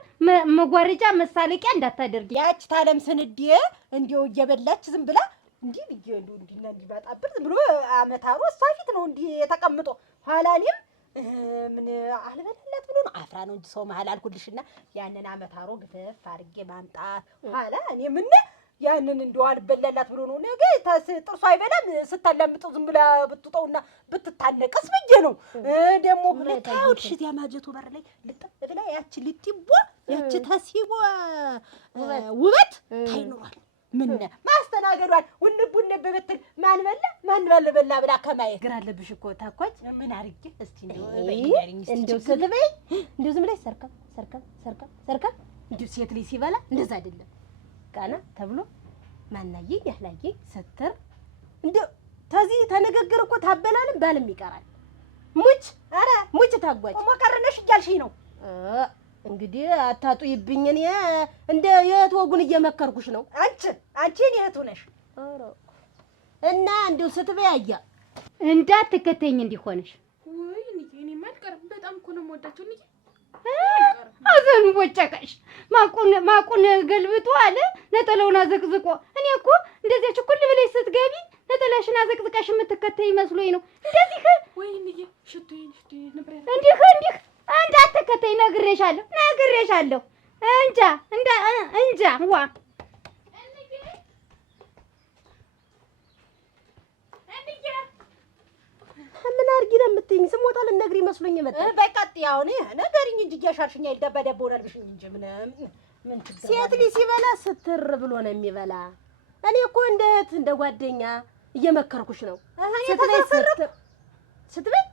መጓረጃ መሳለቂያ እንዳታደርጊ። ያች ታለም ስንዴ እንዲው እየበላች ዝም ብላ እንዲህ ልጅ እንዲና እንዲባጣብር ዝም ብሎ አመታሩ እሷ ፊት ነው እንዲህ የተቀምጦ ኋላ እኔም ምን አልበላላት ብሎ ነው አፍራ ነው እንጂ ሰው መሀል አልኩልሽና ያንን አመታሮ ግፍፍ አድርጌ ማምጣት ኋላ እኔ ምን ያንን እንደው አልበላላት ብሎ ነው ነገ ጥርሷ አይበላም ስታላምጠው ዝም ብላ ብትጠውና ብትታነቀስ ብዬ ነው ደግሞ ለታውልሽ ያ ማጀቱ በር ላይ ልጥፍ ብላ ያቺ ልጥቦ ያቺ ተሲቦ ውበት ታይኖራል። ምን ማስተናገዷል ውንቡን በበትል ማን በላ ብላ ከማየት ግራ አለብሽ እኮ ታኳች ምን አርጌ እስቲ እንደው ስትበይ እንደው ዝም ብለሽ ሰርከም እንደው ሴት ልጅ ሲበላ እንደዛ አይደለም ቃና ተብሎ ማናየኝ ያህላየኝ ስትር እንደው ተዚህ ተነገገር እኮ ታበላልም ባልም ይቀራል። ሙች ታጓጭ ሞቀርነሽ እያልሽኝ ነው እንግዲህ አታጡ ይብኝ። እኔ እንደ የት ወጉን እየመከርኩሽ ነው። አንቺ የቱ ነሽ እና እንደው ስትበያያ እንዳትከተኝ እንዲሆንሽ። ወይ እኔ ማልቀርም በጣም እኮ ነው የምወዳቸው። እንዴ አዘኑ ወጨቀሽ ማቁን ገልብጦ አለ ነጠላውን አዘቅዝቆ። እኔ እኮ እንደዚህ ችኩል ብለሽ ስትገቢ ነጠላሽን አዘቅዝቀሽ የምትከተይ መስሎኝ ነው። እንደዚህ ወይ እንዴ ሽቶዬን ነበር እንዲህ እንዳትከተይ ነግሬሻለሁ። እንጃ ዋ ምን አርጊ ነው የምትይኝ? ስሞታ ልነግሪ መስሎኝ መጣ። በቃ ያው ነው ነገርኝ እንጂ እያሻልሽኝ አይደባደብ ሆናልሽኝ እንጂ ምን ችግር ሴት ልጅ ሲበላ ስትር ብሎ ነው የሚበላ። እኔ እኮ እንደ እህት እንደ ጓደኛ እየመከርኩሽ ነው። ስትበይ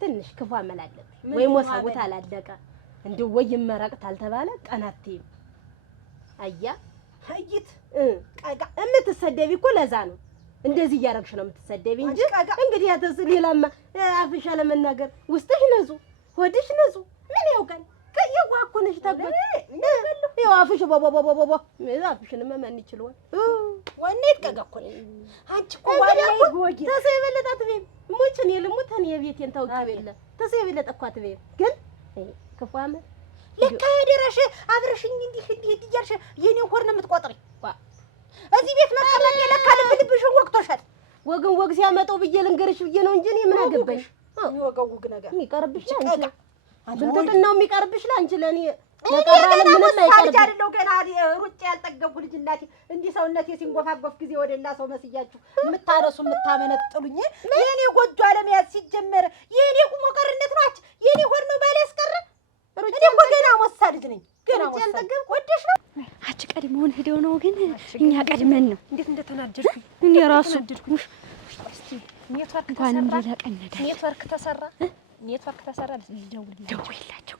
ትንሽ ክፉ አመላለብሽ ወይ ሞሳውት አላለቀ እንዴ ወይ ይመረቅ ታልተባለ ቀናትይ አያ አይት ቀጋ የምትሰደቢ እኮ ለዛ ነው እንደዚህ እያረግሽ ነው የምትሰደቢ እንጂ እንግዲህ ያተስ ሌላማ አፍሽ ለመናገር ውስጥሽ ነዙ ሆድሽ ነዙ ምን ያውቃል ከየጓኩነሽ ታገል ይኸው አፍሽ ቦቦቦቦቦ አፍሽን መመን ይችላል ወኔት ቀጋኩኝ አንቺ እኮ ዋናይ ጎጂ ተሰይበለጣት ቤት ሙጭን የልሙት እኔ የቤቴን ታውቂ በለ ተሰይበለጣኳት ቤት ግን ከፋመ ለካ ደረሽ አብረሽኝ እንዲህ እያልሽ የኔ ሆር ነው የምትቆጥሪ። እዚህ ቤት መቀመጥ ለካ ልብሽን ወቅቶሻል። ወግን ወግ ሲያመጣው ብዬ ልንገርሽ ብዬ ነው እንጂ እኔ ምን አገባሽ? ወግ ነገር የሚቀርብሽ አንቺ ብልጥጥናው የሚቀርብሽ ለአንቺ ለኔ ለቀራለ ምንም አይቀርብሽ አይደለው። ገና ሩጭ ያልጠገቡ ልጅ እናቴ እንዲህ ሰውነቴ ሲንጎፋጎፍ ጊዜ ወደላ ሰው መስያችሁ የምታረሱ የምታመነጥሉኝ የኔ ጎጆ አለመያዝ ሲጀመር የኔ ሞቀርነት ነው። የኔ ሆር ነው ባለ ያስቀረ እኔ እኮ ገና ሞሳ ልጅ ነኝ። ገና ሞሳ ያልጠገብኩ ወደሽ ነው አንቺ ቀድመውን ሄደው ነው ግን እኛ ቀድመን ነው። እንዴት እንደተናደድኩኝ እኔ ራሱ እስቲ ኔትወርክ ተሰራ ኔትወርክ ተሰራ ደውይላቸው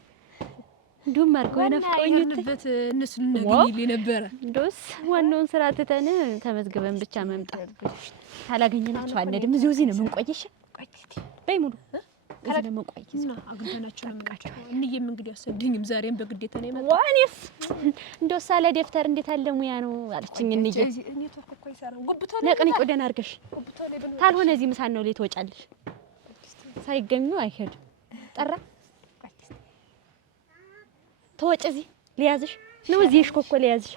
እንደውም አድርገው የናፍቆኝበት እነሱን እናገኝልኝ ነበረ። እንደውስ ዋናውን ስራ ትተን ተመዝግበን ብቻ መምጣት ካላገኘናቸው አንሄድም። እዚህ ነው የምንቆይሽ። ቆይ እስቲ በይ ሙሉ ከላ ደግሞ ቆይ እና አግኝተናቸው ነው የምንቀጭው። እንዬም እንግዲህ አሰደኝም ዛሬም በግዴታ ነው የመጣው። ዋኔስ እንደው ሳለ ደፍተር እንዴት አለ ሙያ ነው አለችኝ። እንዬ ኔትወርክ እኮ ይሰራል። ጉብቶ ነቅንቆ ደህና አድርገሽ ጉብቶ ላይ ብን ታልሆነ እዚህ ምሳን ነው ልትወጫለሽ። ሳይገኙ አይሄድም። ጠራ ተወጭ እዚህ ሊያዝሽ ነው። እዚህ እሽኮኮ ሊያዝሽ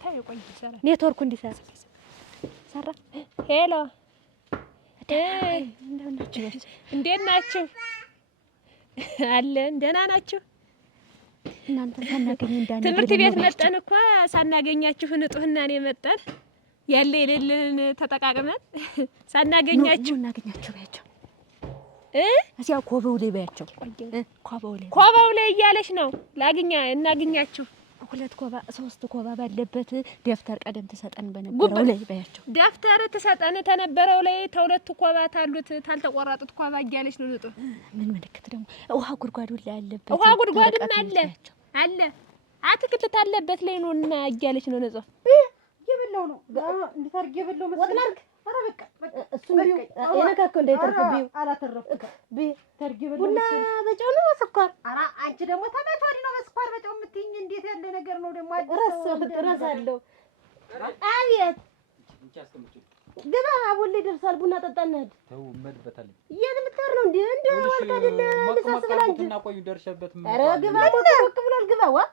ኔትወርኩ እንዲሰራ ሰራ። ሄሎ እንዴት ናችሁ? አለን ደህና ናችሁ? እናንተ ሳናገኝ እንዳንገኝ ትምህርት ቤት መጣን እኮ ሳናገኛችሁ ንጡህና ነው መጣን። ያለ የሌለን ተጠቃቅመን ሳናገኛችሁ እናገኛችሁ ባያቸው እዚያ ኮበው ላይ በያቸው። ኮበው ላይ እያለች ነው እናግኛችሁ 2 ኮባ 3 ኮባ ባለበት ደፍተር ቀደም ተሰጠን በነበረው ላይ በያቸው። ደፍተር ተሰጠን ተነበረው ላይ ተሁለት ኮባ ታሉት ታልተቆራጡት ኮባ እያለች ነው ንጡ። ምን ምልክት ደግሞ ውሃ ጉድጓዱ ላይ አለበት። ውሃ ጉድጓድም አለ አትክልት ታለበት ላይ ነውና እያለች ነው ንጹ። የበላው ነው እንድታርግ የበላው መስላልክ። ኧረ በቃ እሱም ቢው የነካከው እንዳይተርፍብኝ አላተረፍክ ታርግ የበላው ቡና በጨው ነው በስኳር። ኧረ አንቺ ደግሞ ተመቷሪ ነው በስኳር በጨው የምትይኝ እንዴት ያለ ነገር ነው ደግሞ? እረሳለሁ። አቤት ግባ አቦሌ ደርሷል። ቡና ጠጣ እንሂድ። ተው መድበታለኝ። የት የምትሄድ ነው እንዴ? እንደው ወልካ አይደለ ልሳስብላ እንጂ እና ቆዩ ደርሼበት። ኧረ ግባ ሞቅ ብሏል። ግባ ዋ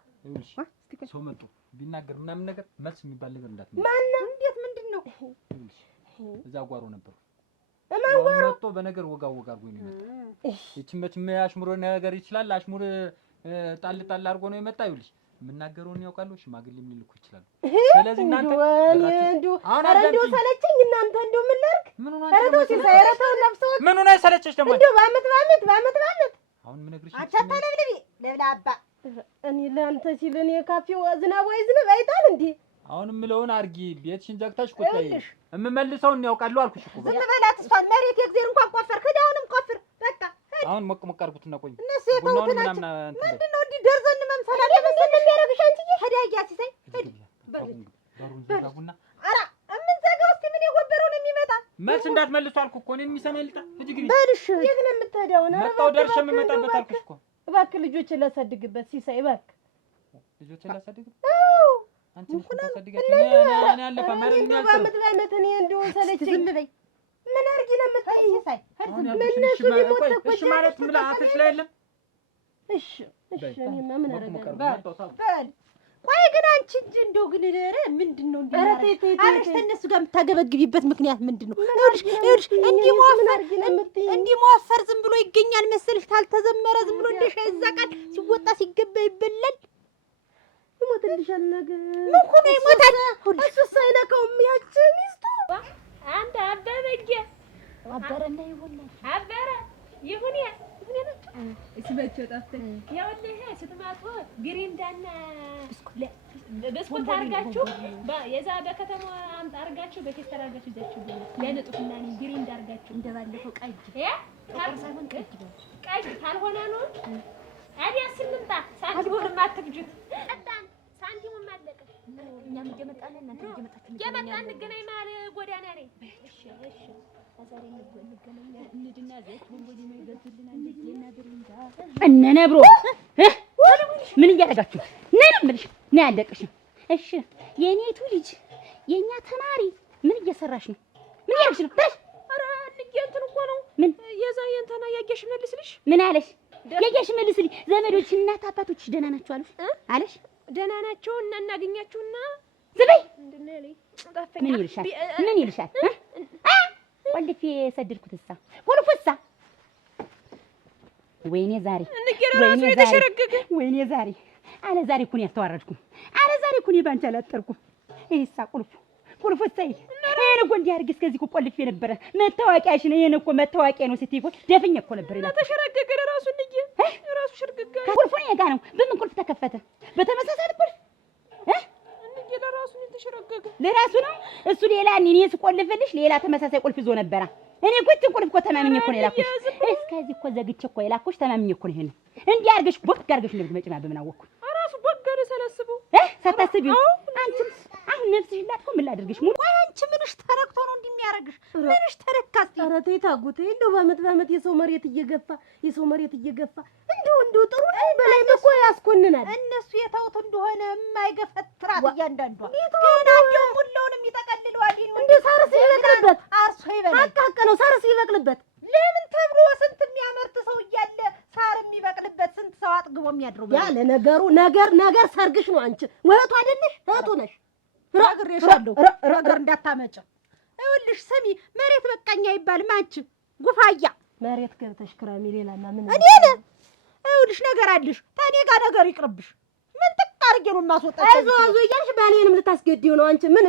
ሰው መጡ ቢናገር ምናምን ነገር መልስ የሚባል ነገር እንዳትመጣ። ማነው? እንዴት ምንድን ነው? እዛ ጓሮ ነበር እማንጓሮ መጥቶ በነገር ወጋ አድርጎ ነው የመጣ። እቺም መቼም አሽሙር ነገር ይችላል። አሽሙር ጣል አድርጎ ነው የመጣ። ይኸውልሽ የምናገረውን ያውቃሉ። ሽማግሌ ሊልኩ ይችላሉ። ስለዚህ እናንተ እንደው ሰለቸኝ። እናንተ እንደው ምን ላድርግ? ምን ሆነ ሰለቸሽ ደግሞ? እንደው በአመት አሁን ምን ነግርሽ? አቻታለብልቢ ለብላባ እኔ ለአንተ ሲል እኔ ካፌው ዝናብ ወይ ዝናብ አይጣል እንዴ? አሁን ምለውን አርጊ ቤትሽን ዘግተሽ ቁጭ በይ። እምመልሰውን ያውቃሉ አልኩሽ እኮ። ዝም በላት እሷን መሬት የእግዜር እንኳን ቆፈር ከዳውንም ቆፍር በቃ አሁን ሞቅ አርጉትና ቆይ። እነሱ የተውትና ምንድን ነው እንዲህ ደርዘን መምሰል አለ መሰል የሚያደርግሽ አንቺዬ። ሄዳያ ሲሳይ በሩን ዘጋቡና ኧረ እምንዘጋው እስኪ ምን የጎበረው ነው የሚመጣ? መልስ እንዳትመልሱ አልኩ እኮ እኔን የሚሰማልጣ እጅ ግቢ በልሽ። የት ነው የምትሄደው? መጣው ደርሼ የምመጣበት አልኩሽ እኮ። እባክህ ልጆችን ላሳድግበት ሲሳይ እባክህ ልጆችን ላሳድግበት። አዎ አንቺ ምን ታሳድጋችሁ? እኔ አለፈ ማለት ነው ያልኩት። በአመት በአመት እኔ እንደው ሰለቸኝ። ዝም በይ። ምን አድርጊ ነው የምትይ ሲሳይ? እሺ ማለት ምን አፍሽ ላይ የለም። እሺ እኔማ ምን አደርጋለሁ? በል ቆይ ግን አንቺ እንጂ እንደው ግን ኧረ ምንድን ነው እንዴ? አረሽ ተነሱ ጋር የምታገበግቢበት ምክንያት ምንድን ነው? ይኸውልሽ እንዲህ መወፈር ዝም ብሎ ይገኛል መሰልሽ? ታልተዘመረ ዝም ብሎ እንደ ሻይ ይዛቃል። ሲወጣ ሲገባ ይበላል። ይሞትልሻል ነገር ምን ሆነ ይሞታል? እሱስ አይነካውም። ያቺ ሚስቱ አንተ አበበጌ አበረና ይሆናል አበረ ይሁን እስመቸው ጠፍተህ ይኸውልህ ስትመጡ ግሪንዳና ብስኩት አድርጋችሁ የዛ በከተማ አምጣ አድርጋችሁ በፌስታል አድርጋችሁ ይዛችሁ ለንጡና ግሪንዳ አድርጋችሁ እንደባለፈው ቀይ ሳይሆን ቀይ ካልሆነ ነው ታዲያ ስንምጣ ሳንቲሙንም አትግጁት። ጠጣን ሳንቲሙም አለቀ። እኛም እየመጣን እናንተ እየመጣችሁ እየመጣን እንገናኝ ማለት ጎዳና ላይ እሺ ዛሬ እንገናኝ እንድና ዘይት ወንጎዲ ነው ይገዝልናል እንደና ግሪንዳ እነ ነብሮ ምን እያደረጋችሁ ነይ ነው የምልሽ። ነይ አለቅሽ። እሺ የኔቱ ልጅ የኛ ተማሪ ምን እየሰራሽ ነው? ምን ያርግሽ ነው? ኧረ ልጅ እንትን እኮ ነው ምን የዛ የእንትና ያየሽ መልስልሽ ምን አለሽ? ያየሽ መልስልኝ። ዘመዶች እናት አባቶች ደህና ናቸው አለሽ? ደህና ናቸው እና እናገኛችሁና ዝበይ ምንድነው ያለኝ? ምን ይልሻል? ምን ይልሻል? ቆልፌ ሰድርኩትሳ ቁልፉሳ ወይኔ ዛሬ ወይኔ ዛሬ አለ ዛሬ እኮ ነው ያስተዋረድኩም። አለ ዛሬ እኮ ነው ባንቺ አላጠርኩም። ይሄሳ ቁልፉ ሳይ እኔ እኮ እንዲህ አድርጌ እስከዚህ እኮ ቆልፌ ነበረ። መታወቂያሽ ነው ይሄን እኮ መታወቂያ ነው ስትይ እኮ ደፍኜ እኮ ነበር ይላል። ተሸረገገ ራሱ ልጅ ራሱ ሽርግጋ ቁልፉ ነው የጋ ነው። በምን ቁልፍ ተከፈተ? በተመሳሳይ ቁልፍ እንዴ ለራሱ ነው ተሸረገገ። ለራሱ ነው እሱ ሌላ እኔ ስቆልፍልሽ ሌላ ተመሳሳይ ቁልፍ ይዞ ነበረ። እኔ እኮ እቺን ቁልፍ እኮ ተማምኜ እኮ ነው የላኩሽ። እስከዚህ እኮ ዘግቼ እኮ የላኩሽ ተማምኜ እኮ ነው። ይሄን እንዲህ አድርገሽ ቦክ አድርገሽ ነው የምትመጪ ማለት በምን አወቅኩ? ራሱ ቦገረ ሰለስቡ ሳታስቢው አንቺም አሁን ነፍስሽ ላጥፎ ምን ላድርግሽ? ሙሉ ቆይ አንቺ ምንሽ ተረክቶ ነው እንደሚያረግሽ? ምንሽ ተረካስ? ኧረ ተይ ታጉቴ። እንደው በአመት የሰው መሬት እየገፋ እንደው ጥሩ ላይ በላይ እኮ ያስኮንናል። እነሱ የተውት እንደሆነ የማይገፈትራት እያንዳንዷ ገና እንደው ሙላውንም ይጠቀልለዋል። እንደ ሳርስ ይበቅልበት አርሶ ይበላል። ሀቅ ነው ሳርስ ይበቅልበት። ለምን ተብሎ ስንት የሚያመርት ሰው እያለ ሳር የሚበቅልበት ስንት ሰው አጥግቦ የሚያድረው ያለ ነገሩ ነገር ሰርግሽ ነው። አንቺ ወህቱ አይደለሽ? እህቱ ነሽ። ረግሬሻለሁ። ረግር እንዳታመጭ። ይኸውልሽ ስሚ፣ መሬት በቃኛ አይባልም። አንቺ ጉፋያ መሬት ገብተሽ ክረሚ። ሌላና ምን እኔ ይኸውልሽ ነገር አለሽ። ታኔ ጋር ነገር ይቅርብሽ። ምን አድርጌ ነው የማስወጣው። አይዞህ አይዞህ እያልሽ ባሌንም ልታስገድዪው ነው አንቺ። ምን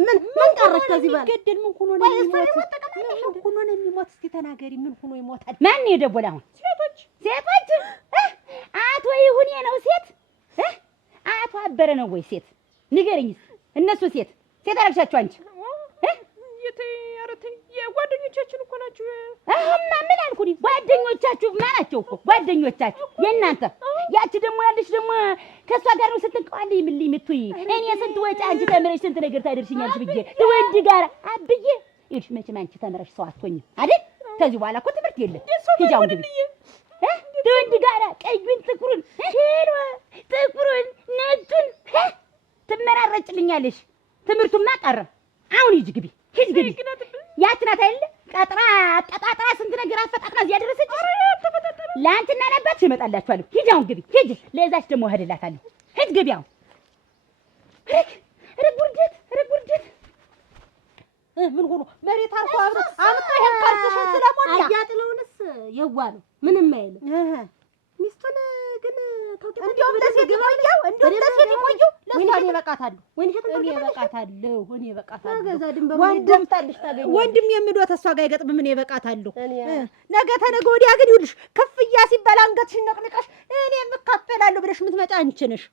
ቀረሽ ከዚህ ባል? ገደል ምን ሆኖ ነው የሚሞት? ምን ሆኖ ነው የሚሞት? እስኪ ተናገሪ። ምን ሆኖ ይሞታል? ማን ነው የደወለ? አሁን ሴቶች አቶ ይሁኔ ነው ሴት? አቶ አበረ ነው ወይ ሴት? ንገረኝ። እነሱ ሴት አረግሻቸው አንቺ? የጓደኞቻችን እኮ ናቸው። እማ ምን አልኩኝ? ጓደኞቻችሁ ማናቸው እኮ ጓደኞቻችሁ የእናንተ። ያቺ ደግሞ ያለሽ ደግሞ ከእሷ ጋር ነው ስትንቀዋለይ ምን ልምትይ? እኔ ስንት ወጪ አንቺ ተምረሽ ስንት ነገር ታደርሽኛለሽ ብዬ ወንድ ጋር አብዬ ይልሽ። መቼም አንቺ ተምረሽ ሰው አትሆኝም አይደል? ከዚህ በኋላ እኮ ትምህርት የለም። ሂጃው እንግዲህ ወንድ ጋር ቀዩን ጥቁሩን ጥቁሩን ነጩን ትመራረጭልኛለሽ። ትምህርቱማ ቀረ። አሁን ሂጂ ግቢ ሂጂ ግቢ። ያች ናት አይደል ቀጥራ አቀጣጥራ ስንት ነገር አፈጣጥራ እዚህ ያደረሰች። ለአንቺና ለአባትሽ እመጣላችኋለሁ። ሂጂ አሁን ግቢ ሂጂ። ለዛች ደግሞ እሄድላታለሁ። ሂጂ ግቢ አሁን። ኧረ ጉርደት ምን ሆኖ መሬት አርፎ አምጣ ይሄን ቀርጽሽን ስለሞላ አያጥለውንስ የዋ ነው ምንም አይልም። ሚስቱን ግን ታውቂያለሽ? እንደውም ለሴት ይቆየው ለእሷ እበቃታለሁ። እኔ እበቃታለሁ። ወንድም የምዶት እሷ ጋር አይገጥምም። እኔ እበቃታለሁ። ነገ ተነገ ወዲያ ግን ይኸውልሽ ክፍያ ሲባል አንገትሽን ነቅንቀሽ እኔ የምካፈላለሁ ብለሽ የምትመጪ አንቺ ነሽ።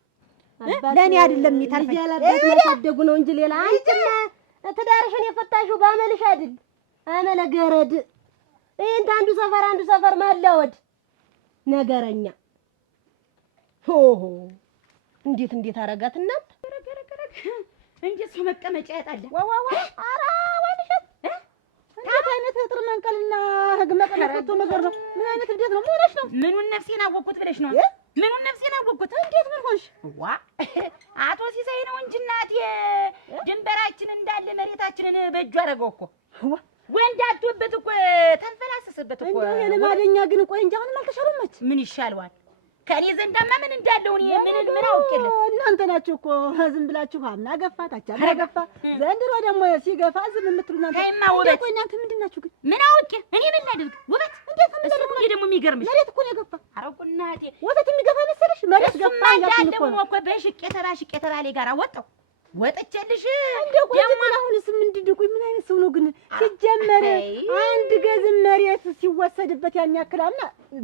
ለእኔ አይደለም የሚተርፈኝ። ያላባት ማሳደጉ ነው እንጂ ሌላ አንቺማ ትዳርሽን የፈታሽው ባመልሽ አይደል? አመለ ገረድ ይሄን አንዱ ሰፈር ማላወድ ነገረኛ ሆሆ እንዴት አረጋት እናት እንዴት ሰው መቀመጫ ያጣለ ዋዋ አራ ወንሸት እንዴት አይነት እጥር መንቀልና ህግ መቀመጥ ነገር ነው? ምን አይነት እንዴት ነው ሞራሽ ነው? ምኑን ነፍሴን አወቅኩት ብለሽ ነው? ምኑን ነፍሴን አወቅኩት? እንዴት ምን ሆንሽ? ዋ አቶ ሲሳይ ነው እንጂ እናቴ ድንበራችን እንዳለ መሬታችንን በእጁ አደረገው እኮ። ወንድ አጥቶበት እኮ ተንፈላሰሰበት እኮ። እንደው የልማደኛ ግን ቆይ እንጂ አሁንም አልተሻለመች። ምን ይሻለዋል? ከኔ ዘንዳማ ምን እንዳለው እኔ ምን አውቄለት? እናንተ ናችሁ እኮ ዝም ብላችሁ አምና ገፋ ታቻለ ገፋ። ዘንድሮ ደግሞ ሲገፋ ዝም የምትሉ እናንተ። ታይማ ውበት ቆይ እናንተ ምንድን ናችሁ ግን? ምን አውቄ እኔ ምን ላድርግ? ውበት እንዴት ምን ላድርግ? እሱ ደግሞ የሚገርምሽ መሬት እኮ ነው የገፋ። ኧረ እናቴ ወተት የሚገፋ መሰለሽ? መሬት ገፋ ያልኩኝ እኮ ነው። እኮ በሽቄ ተባሌ ጋር ወጣው ወጥቼልሽ ደግሞ አሁንስ ምንድን ቆይ ምን አይነት ሰው ነው ግን? ሲጀመር አንድ ገዝም መሬት ሲወሰድበት ያን ያክላልና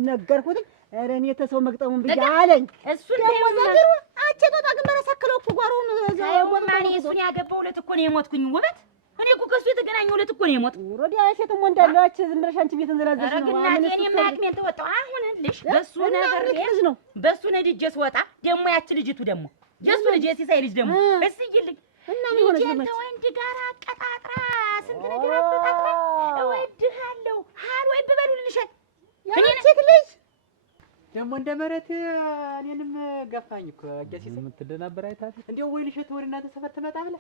ነገርኩት። ኧረ እኔ ተሰው መግጠሙን ብዬ አለኝ። እሱን ደግሞ ዘንድሮ አንቺ ጦጣ ግን በረሰከለው እኮ ጓሮውን ማኔ እሱን ያገባሁለት እኮ ነው የሞትኩኝ። ውበት እኔ እኮ ከእሱ የተገናኘሁለት እኮ ነው የሞት ወዲያ ሴትም ወንዳለሁ አንቺ ዝም ብለሽ አንቺ ቤት እንዘላዘሽ ነው። አሁን እኔ ማክሜን ተወጣው አሁን ልሽ በሱ ነገር ነው በሱ ነድጄ ስወጣ ደግሞ ያቺ ልጅቱ ደግሞ የሱ ልጅ የሲሳይ ልጅ ደግሞ እስይልኝ እና ምን ሆነሽ ነው? ወንድ ጋር አቀጣጥራ ስንት ነገር አፈጣጥራ እወድሃለሁ ወይ ብበሉልሻል። እኔ ሴት ልጅ ደግሞ እንደ መሬት እኔንም ገፋኝ እኮ አጋሲ የምትደናበር አይታት እንደው ወይ ልሸት ወደ እናንተ ሰፈር ትመጣ ብለ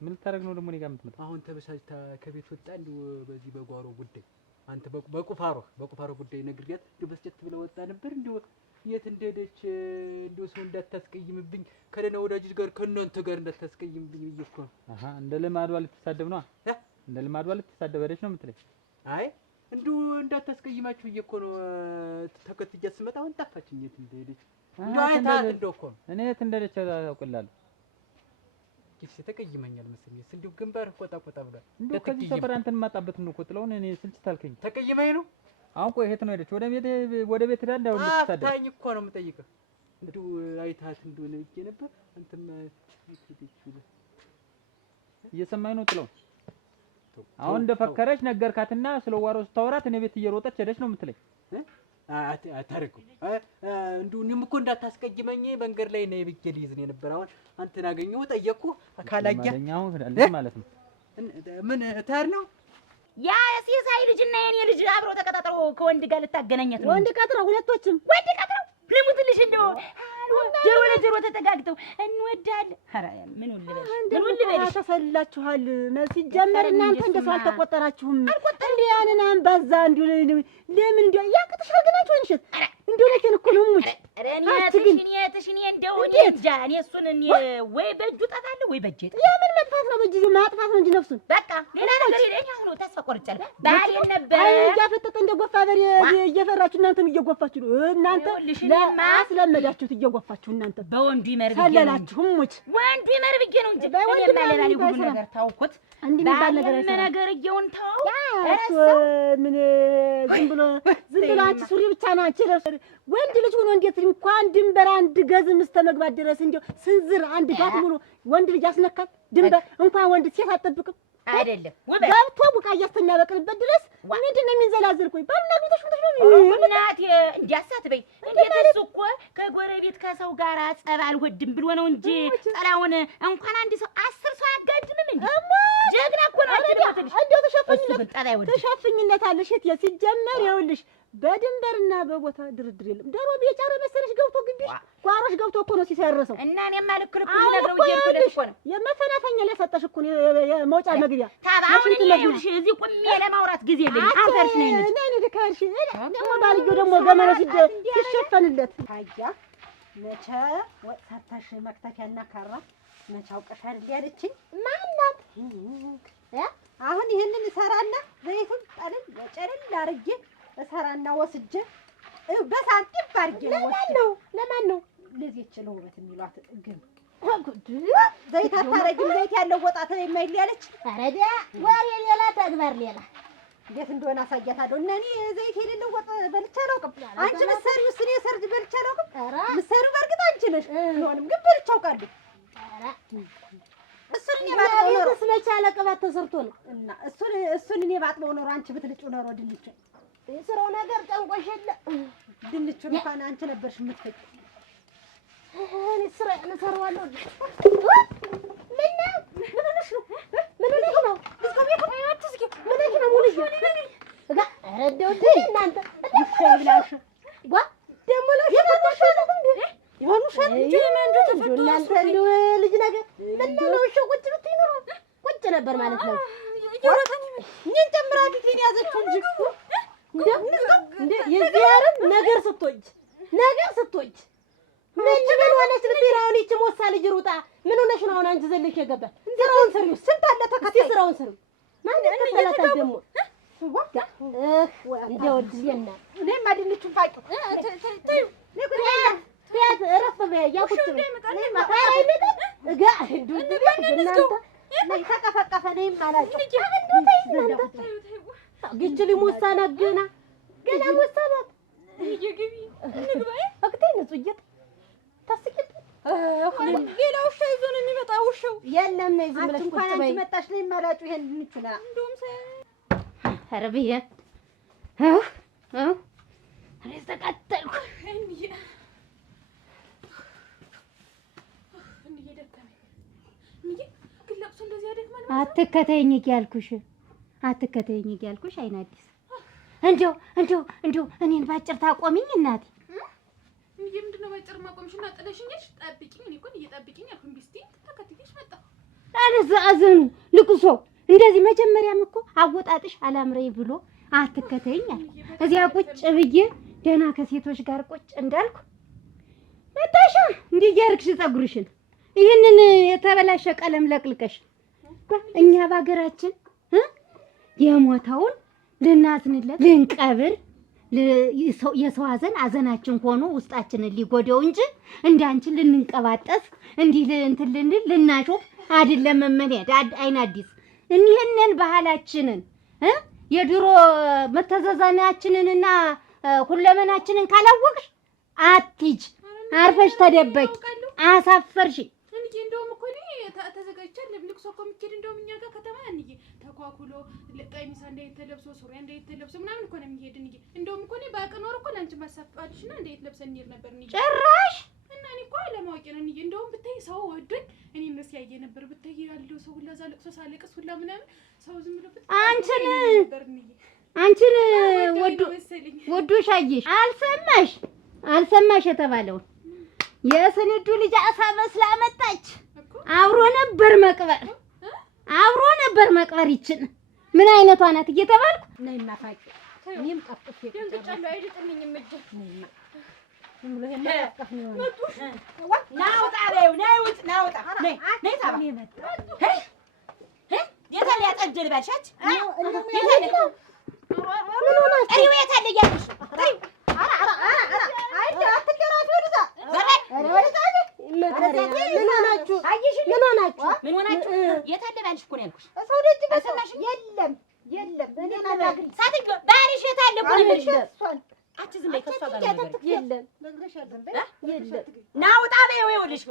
ምን ልታደርግ ነው ደግሞ እኔ ጋር የምትመጣው? አሁን ተበሳጭታ ከቤት ወጣ እንደው በዚህ በጓሮ ጉዳይ አንተ በቁፋሮ ጉዳይ ነግሬያት እንደው በስጨት ብለ ወጣ ነበር። እንደው የት እንደሄደች እንደው ሰው እንዳታስቀይምብኝ ከደህና ወዳጅሽ ጋር ከእናንተ ጋር እንዳታስቀይምብኝ ብዬሽ እኮ ነው። አሃ እንደ ልማዷ ልትሳደብ ነው? እንደ ልማዷ ልትሳደብ ሄደች ነው የምትለኝ? አይ እንደው እንዳታስቀይማችሁ ብዬሽ እኮ ነው። ተከትያት ስመጣ አሁን ጠፋችኝ። የት እንደሄደች እንደው አይታት እንደው እኮ እኔ የት እንደሄደች አውቅላለሁ። ኪስ ተቀይመኛል መሰለኝ። እንደው ግንባር ቆጣ ብሏል። እንደው ከዚህ ሰፈር አንተን ማጣበት ነው እኮ ጥለውን እኔ ስልችታልከኝ ተቀይመኝ ነው። አሁን ቆይ የት ነው ሄደች? ወደ ቤት ሄዳ እንዳው ልትሳደብ አታኝ እኮ ነው የምጠይቀው። እንደው አይታት እንደሆነ ብዬሽ ነበር። አንተም እየሰማኝ ነው ጥለው አሁን እንደፈከረች ነገርካትና ስለዋሮ ስታወራት እኔ ቤት እየሮጠች ሄደች ነው የምትለኝ? አታረኩም እንደው እኔም እኮ እንዳታስቀይመኝ መንገድ ላይ ነው ብዬሽ ልይዝ ነው የነበር። አሁን አንተን አገኘሁ ጠየቅኩ ካላያ አሁን ማለት ነው ምን ታር ነው ያ ሲሳይ ልጅና የኔ ልጅ አብረው ተቀጣጥረው ከወንድ ጋር ልታገናኘት ነው። ወንድ ቀጥረው ሁለቶችም ወንድ ቀጥረው ልሙትልሽ እንደው ጆሮ ለጆሮ ተጠጋግተው እንወዳለን። ኧረ ምን ልበልሽ ተሰላችኋል። ሲጀመር እናንተ እንደሰው አልተቆጠራችሁም። እንዴ ያንን አንባዛ እንዴ ለምን እንዴ ያቅጥሽ ግን አንቺ ወንሽት እንደው ለከን እኮ ነው ሙች እኔ እንደው እኔ እንጃ እኔ እሱን እኔ ወይ በእጁ ጠፋለሁ ወይ በእጄ የምን መጥፋት ነው በእጅ ማጥፋት ነው እንጂ ነፍሱን በቃ ሌላ ነገር የለኝ። አሁን ተስፋ ቆርጫለሁ። ባል ነበር እያፈጠጠ እንደ ጎፋ በሬ እየፈራችሁ እናንተም እየጎፋችሁ ነው። እናንተ ለማስለመዳችሁት እየጎፋችሁ እናንተ በወንዱ ይመርብዬ ሰለላችሁ ሙች ወንዱ ይመርብዬ ነው እንጂ በወንዱ ማለት ነው ሁሉ ነገር ታውኩት እንዴ የሚባል ነገር አይሰራም። ነገር እየውን ታው ምን ዝም ብሎ አንቺ ሱሪ ብቻ ነው አንቺ ወንድ ልጅ ሆኖ እንዴት እንኳን ድንበር አንድ ገዝም እስከ መግባት ድረስ እንደው ስንዝር አንድ ጋት ሙሉ ወንድ ልጅ ያስነካል። ድንበር እንኳን ወንድ ሴት አትጠብቅም አይደለም ገብቶ ቡቃያ እስከሚያበቅልበት ድረስ ምንድን ነው የሚንዘላዘል? ቆይ ባልና ቤቶች እናቴ እንዲያሳት በይ እንዴት እሱ እኮ ከጎረቤት ከሰው ጋር ጸብ አልወድም ብሎ ነው እንጂ ጠላውን እንኳን አንድ ሰው 10 ሰው አያጋድምም እንዴ? ጀግና እኮ ነው። እንደው ተሸፍኝነት አለሽ እቴ። ሲጀመር ይኸውልሽ በድንበርና በቦታ ድርድር የለም። ዶሮ ቤጫረ መሰለሽ ገብቶ ግቢሽ ጓሮሽ ገብቶ እኮ ነው ሲሰርሰው እና እኔማ ልክልኩ ነግረው እየሄድኩለት እኮ ነው የመፈናፈኛ ላይ ሰጠሽ እኮ የመውጫ መግቢያ ታባውን ይኸውልሽ እዚህ ቁሜ ለማውራት ጊዜ የለኝም። አንተርሽ ነኝ ነኝ ልከርሽ ደግሞ ባልዮ ደግሞ ገመና ሲሸፈንለት ታያ መቼ ወጥ ሳታሽ መክተፊያና ካራ መቼ አውቀሽ አይደል ያለችኝ ማናት? አሁን ይሄንን እሰራና ዘይቱን ጠልል ወጨረል አርጌ እሰራና ወስጄ በሳንቲም ባርጌ ነው። ለማን ነው ለዚህ ይችላል ውበት የሚሏት ግን ዘይት አታረጊም። ዘይት ያለው ወጣት የማይል ያለች አረዳ ወሬ ሌላ ተግባር ሌላ እንዴት እንደሆነ አሳያታለሁ። እና እኔ ዘይት የሌለው ወጥ በልቼ አላውቅም። አንቺ ምሰሪው እኔ ሰርጅ በልቼ አላውቅም። ምሰሪው በርግጥ አንቺ ነሽ ቢሆንም ግን በልቼ አውቃለሁ። እሱን እኔ ባጥበው ኖሮ ስለቻለ ቅባት ተሰርቶ ነው እና እሱን እኔ ባጥበው ኖሮ አንቺ ብትልጪው ኖሮ ድንች የስራው ነገር ጨንቆሽ የለ ድንቹን እንኳን አንቺ ነበርሽ የምትፈጭ። እኔ ስራ እሰራዋለሁ። ምን ሆነሽ ነው? ምን ሆነሽ ነው? ምን ሆነሽ ነው? ሙሉሽ እጋ ረደው እናንተ ይፈብላሽ ጓ ደሞ ላይ ይሆኑሻል እንጂ ማንጆ ተፈጥቶ እናንተ ልጅ ነገር ምን ነው እሺ ቁጭ ብትይ ኖሮ ቁጭ ነበር ማለት ነው። ይወራታኝ ምን ጨምራት ልኝ ያዘችው እንጂ እንደ የዚያርን ነገር ስትወጅ ምን ሆነሽ ብትራውን ይች ሞሳ ልጅ ሩጣ ምን ሆነሽ ነው? አሁን አንቺ ዘለሽ የገባ ስራውን ሰሪው ስንት አለ ተከታይ ስራውን ሰሪው ማን ተሰላታ ደግሞ እንደው ድየና እኔማ ድንቹን ፋቂ ተዩ ፊያት እረፍ በያ ያቁጭ እኔማ ታራይ ልጅ እጋ ዱድ እናንተ ላይ ተቀፈቀፈ ነኝ ማላጭ ግጭሊ ሙሳና ገና ሙሳና ይገቢ ንግባይ አክተኝ ንጹየት ታስቂት ሌላው ውሻ ይዞ ነው የሚመጣ። ውሻው የለም ነይ ዝም ብለሽ ቁጭ በይ። አንቺ መጣሽ ነይ ማላጩ ይሄን እንችላ እንደውም አረብዬ እኔ ተቃጠልኩ። አትከተይኝ እያልኩሽ አይን አዲስ እንደው እኔን ባጭር ታቆሚኝ እናቴ። ምንድን ነው ባጭር ማቆምሽና ጥለሽኝሽ? ጠብቂኝ እኔ እኮ እየጠብቂኝ አልኩኝ። ቢስቲ ተከትዬሽ መጣሁ። አለዛዘኑ ልቅሶ እንደዚህ መጀመሪያም እኮ አወጣጥሽ አላምረኝ ብሎ አትከተይኝ አለ። እዚያ ቁጭ ብዬ ደህና ከሴቶች ጋር ቁጭ እንዳልኩ መጣሻ እንዲህ እያደረግሽ ፀጉርሽን ይህንን የተበላሸ ቀለም ለቅልቀሽ እኛ በሀገራችን የሞተውን ልናዝንለት ልንቀብር የሰው ሀዘናችን ሆኖ ውስጣችንን ሊጎዳው እንጂ እንዳንችን ልንንቀባጠስ እንዲህ እንትን ልንል ልናሾፍ አይደለም። መመንያድ አይን አዲስ እኒህንን ባህላችንን የድሮ መተዛዘናችንንና ሁለመናችንን ካላወቅሽ አትሂጂ፣ አርፈሽ ተደበቂ። አሳፈርሽ። እንደውም እኮ እኔ ተዘጋጅቻለሁ። ልቅሶ እኮ የምትሄድ እንደውም እኛ ጋር ከተማ እንዬ ተኳኩሎ ቀሚስ እንዴት ተለብሶ ሱሪ እንዴት ተለብሶ ምናምን እኮ ነው የሚሄድ እንዬ። እንደውም እኮ እኔ ባውቅ ኖር እኮ ላንቺ ማሳፋልሽና እንዴት ለብሰን እንሄድ ነበር እንዬ። ጭራሽ እና እኔ እኮ ለማወቅ ነው እንዬ። እንደውም ብታይ ሰው ወዶኝ እኔ ነው ሲያየ ነበር። ብታይ ያለው ሰው ሁላ እዛ ልቅሶ ሳለቅስ ሁላ ምናምን ሰው ዝም ብሎ ብታይ አንቺን ወዶሽ አየሽ። አልሰማሽ የተባለውን የስንዱ ልጅ አሳ መስላ መጣች። አብሮ ነበር መቅበር ይችን ምን አይነቷ ናት እየተባልኩ ነይማ ፋቂ እኔም ጠፍጥፌ ደንግጫለሁ። አይደጥልኝም እጄ ናውጣ በይው ነይ ውጭ ናውጣ ነይ ነይ ታባ የታለ ያጠጀል ባልሻች የታለ ምን ሆነ እሪው የታለ እያልኩሽ ምን ሆናችሁ የታለ ባልሽ እኮ ነው ያልኩሽ ሰው ደጅ በሰማሽ የለም እኔ ናናግሪ ሳትጆ ባልሽ የታለ እኮ ነው የምልሽ አንቺ ዝም በይ ከሷ ጋር ነገር የለም ነግረሻል ዝም በይ የለም ናውጣ በይው ይኸውልሽ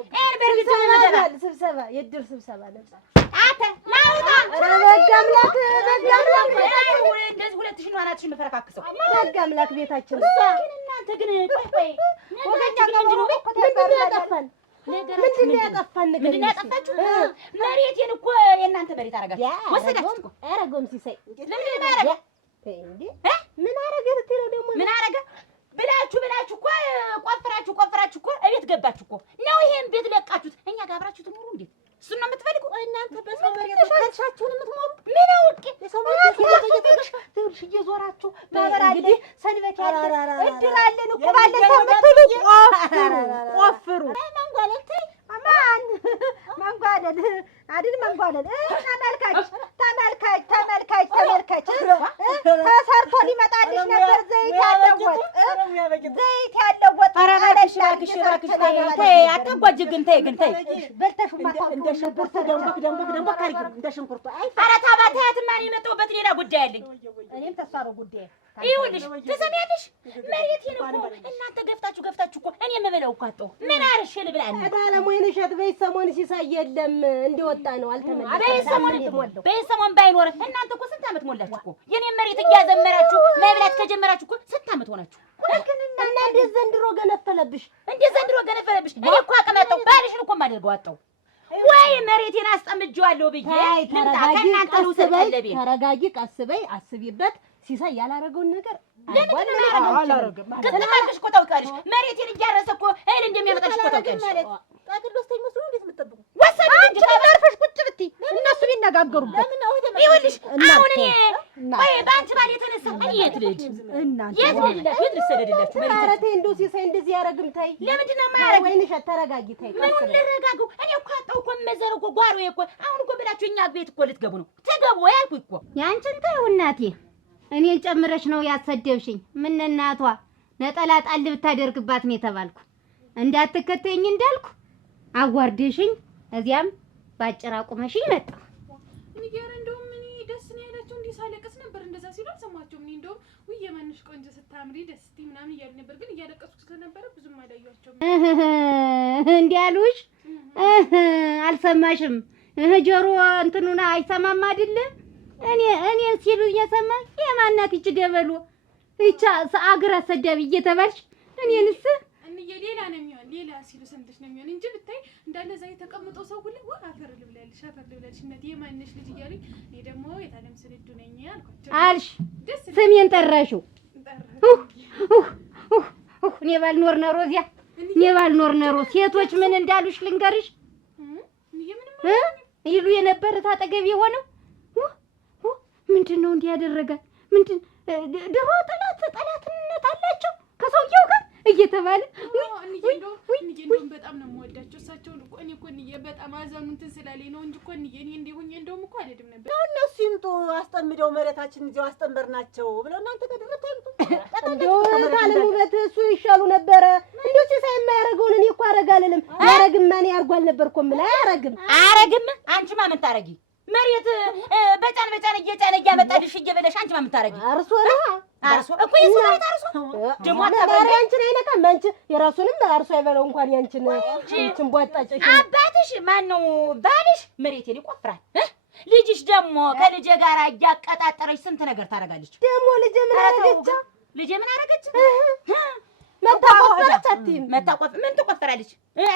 በርግጥ መደባል ስብሰባ የድር ስብሰባ ነበር አተ ናውጣ በጋምላክ እንደዚህ ሁለት ሺህ ነው አናትሽን መፈረካክሰው በጋምላክ ቤታችን ግን እናንተ ግን ቆይ ወገኛ ምንድን ነው ያጠፋን ምንድን ነው ያጠፋን ነገር ምንድን ነው ያጠፋችሁ መሬቴን እኮ የእናንተ መሬት አረጋችሁ ወሰዳችሁ እኮ አረገውም ሲሳይ ለምን ማረጋ እንዴ ምን አረገ ልትለው ደግሞ ምን አረገ ብላችሁ እኮ ቆፍራችሁ እኮ እቤት ገባችሁ እኮ ነው ይሄን ቤት ለቃችሁት እኛ ጋር አብራችሁ ትኖሩ እንዴ እሱን ነው የምትፈልጉ እናንተ በሰው መሬት ተሻችሁን የምትኖሩ ምን አውቄ የሰው መሬት ትርሽ እየዞራችሁ እንግዲህ ሰንበት ያለ እድር አለን እኮ ባለን ተምትሉ ቆፍሩ መንጓለል አማን መንጓለል አይደል መንጓለል ተመልካች ተሰርቶ ሊመጣልሽ ነበር ዘይት ያለው ወጥ አረጋግሽ ተይ አትጓጅ ግን ተይ በልተሽ ማታ እንደሽንኩርት ደምበክ ካርጊ እንደሽንኩርቱ አይ ኧረ ታባታያት ማን የመጣሁበት ሌላ ጉዳይ አለኝ እኔም ተሳሮ ጉዳይ ይኸውልሽ ትሰሚያለሽ መሬቴን እኮ እናንተ ገፍታችሁ እኮ እኔ የምበለው እኮ አጣሁ ምን አርሽ ልብላኝ ታለሞይነሸት በይሰሞን ሲሳይ የለም እንደወጣ ነው አልተመለሰም በይሰሞን ባይኖር እናንተ እኮ ስንት ዓመት ሞላችሁ እኮ የኔን መሬት እያዘመራችሁ መብላት ከጀመራችሁ እኮ ስንት ዓመት ሆናችሁ እና እንዴት ዘንድሮ ገነፈለብሽ እኔ እኮ አቀማጣው ባልሽን እኮ ማደርገው አጣው ወይ መሬቴን አስጠምጄዋለሁ ብዬ ልምጣ ከእናንተ ልውሰድ ቀለቤ ተረጋጊ ቀስ በይ አስቢበት ሲሳይ ያላረገውን ነገር አላረገም ከተማልሽ እኮ ታውቃለሽ መሬቴን እያረሰ እኮ እህል እንደሚያመጣልሽ እኮ ታውቃለሽ ታቅሎስተኝ መስሎ እንዴት የምትጠብቁ ወሰድ እንጂ ተባርፈሽ ቁጭ ብትይ እነሱ ቢነጋገሩበት ይኸውልሽ አሁን እኔ ወይ ባንቺ ባል የተነሳ እኔ የት ልሂድ እናንተ የት ልሰደድላችሁ ኧረ ተይ እንደው ሲሳይ እንደዚህ ያረግም ታይ ለምንድን ነው የማያረግ ወይንሽ ተረጋጊ ታይ ምን ልረጋጋው እኔ እኮ አጣው እኮ መዘረው እኮ ጓሮዬ እኮ አሁን እኮ ብላችሁ እኛ ቤት እኮ ልትገቡ ነው ትገቡ ያልኩኝ እኮ ያንቺን ተይው እናቴ እኔን ጨምረሽ ነው ያሰደብሽኝ ምን እናቷ ነጠላ ጣል ብታደርግባት ነው የተባልኩ እንዳትከተኝ እንዳልኩ አዋርደሽኝ እዚያም ባጭራ ቁመሽኝ መጣ ንገር እንደውም እኔ ደስ ነው ያላችሁ እንዴ ሳለቅስ ነበር እንደዛ ሲሉ አልሰማቸውም እኔ እንደውም ውይ የማንሽ ቆንጆ ስታምሪ ደስቲ ምናምን እያሉ ነበር ግን እያለቀስኩ ስለነበረ ብዙም አላየኋቸውም እንዲያሉሽ አልሰማሽም ጆሮ እንትኑና አይሰማም አይደለ እኔ ሲሉ እየሰማ የማናት ይች ደበሎ ይቻ አገር አሰዳቢ እየተባልሽ እኔንስ እንዬ ሌላ ነው የሚሆን ሌላ ሲሉ ሰምተሽ ነው የሚሆን እንጂ ብታይ እንዳለ እዛ የተቀመጠው ሰው ሁሉ አፈር ልብላለሽ እናቴ የማንሽ ልጅ እያሉኝ እኔ ደግሞ የታለም ስንዱ ነኝ አልኳቸው አልሽ ስሜን ጠራሽው እኔ ባልኖር ኖሮ እዚያ እኔ ባልኖር ኖሮ ሴቶች ምን እንዳሉሽ ልንገርሽ ይሉ የነበረ ታጠገብ የሆነው ምንድነው እንዲህ ያደረጋል ምንድን ድሮ ጠላትነት አላቸው ከሰውየው ጋር እየተባለ እንደውም በጣም ነው የምወዳቸው እሳቸውን እኮ እኔ እኮ በጣም አዘኑ እንትን ስላለኝ ነው እንጂ እኮ እኔ እንዲሁኝ እንደውም እኮ አልሄድም ነበር ነው እነሱ ይምጡ አስጠምደው መሬታችን እዚያው አስጠንበርናቸው ብለው እናንተ ከደረታ ይምጡ እንደው ታለም ውበት እሱ ይሻሉ ነበረ እንደው ሲሳይ የማያረገውን እኔ እኮ አረጋለንም ያረግም ማን ያርጓል ነበር እኮ ምን አያረግም አንቺ ማን ታረጊ መሬት በጫን እየጫነ እያመጣልሽ እየበለሽ አንቺ ማን ታረጊ አርሶ እኮ የሰማይት አርሶ ደሞ አታባሪ አንቺን አይነካም አንቺ የራሱንም አርሶ አይበለው እንኳን ያንቺን ቧጣጭሽ አባትሽ ማን ነው ባልሽ መሬቴን ይቆፍራል ልጅሽ ደግሞ ከልጄ ጋር እያቀጣጠረሽ ስንት ነገር ታረጋለች ደግሞ ልጄ ምን አረገች መታቆፍ ምን ትቆፍራለች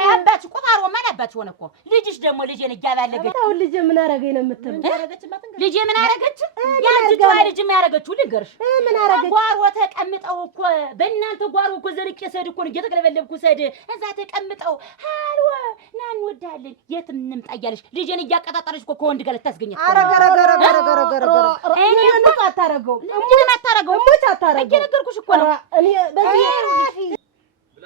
አባትሽ ቆፋሮ ማን አባትሽ ሆነ እኮ ልጅሽ ደግሞ ልጄን እያባለገች አሁን ልጄ ምን አረገኝ ነው የምትለው ልጄ ምን አረገች ያንቺ ልጅ ምን ያረገችው ልንገርሽ ምን አረገች ጓሮ ተቀምጠው እኮ በእናንተ ጓሮ እኮ ዘርቄ ሰድ እኮ እየተቀለበለብኩ ሰድ እዛ ተቀምጠው አልወ ና እንወዳለን የትም እንምጣ እያለሽ ልጄን እያቀጣጠረች እኮ ከወንድ ጋር ልታስገኛት አረገረገረገረገረ እኔ ምን አታረገው ምን አታረገው ሞች አታረገው እየነገርኩሽ እኮ ነው እኔ በዚህ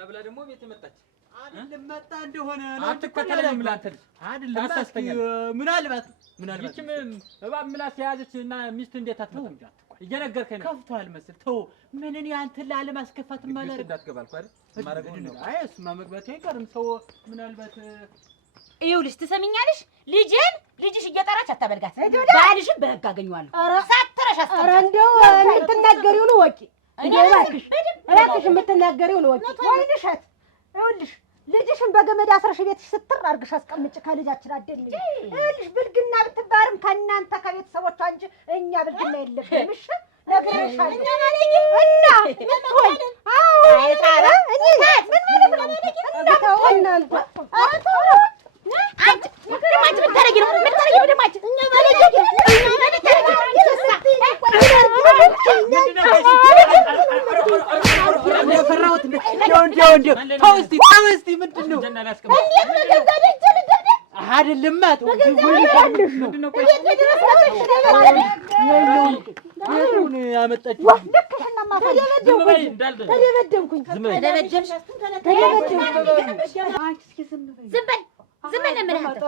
ብላ ደግሞ ቤት መጣች። አይደለም መጣ እንደሆነ አትከተለኝም ብላ አንተ ልጅ አይደለም አሳስተኛል። ምናልባት ይህችም እባብ ምላስ የያዘች እና ሚስት እንዴት አትመጣም? እየነገርከኝ ነው። ከፍቷል መሰል። ተው ምን እኔ አንተን ላለማስከፋት ማለት እንዳትገባ አልኩህ አይደል? ማረገው ነው። አይ እሱማ መግባቱ አይቀርም። ሰው ምናልባት ይኸውልሽ ትሰሚኛለሽ? ልጅሽ እየጠራች አታበልጋት። ባልሽን በህግ አገኘዋለሁ። ሳትረሽ አስቀምጫት። ኧረ እንደው የምትናገሪውን ወቂ እንደው እባክሽ የምትናገሪውን ወቂ። ወይን እሸት ይኸውልሽ ልጅሽን በገመድ አስረሽ ቤትሽ ስትር አድርግሽ አስቀምጭ። ከልጃችን አደልኝ። ይኸውልሽ ብልግና ብትባርም ከእናንተ ከቤተሰቦቿ እንጂ እኛ ብልግና የለብንም። እሺ ነግሬሻለሁ። እና ምን ትሆን? አዎ አይጣራ እኔ ምን ማለት ነው? እንደው እናንተ አንቺ ደማች ምን ታረጊ ነው? ምን ታረጊ ነው ደማች? እኛ ማለት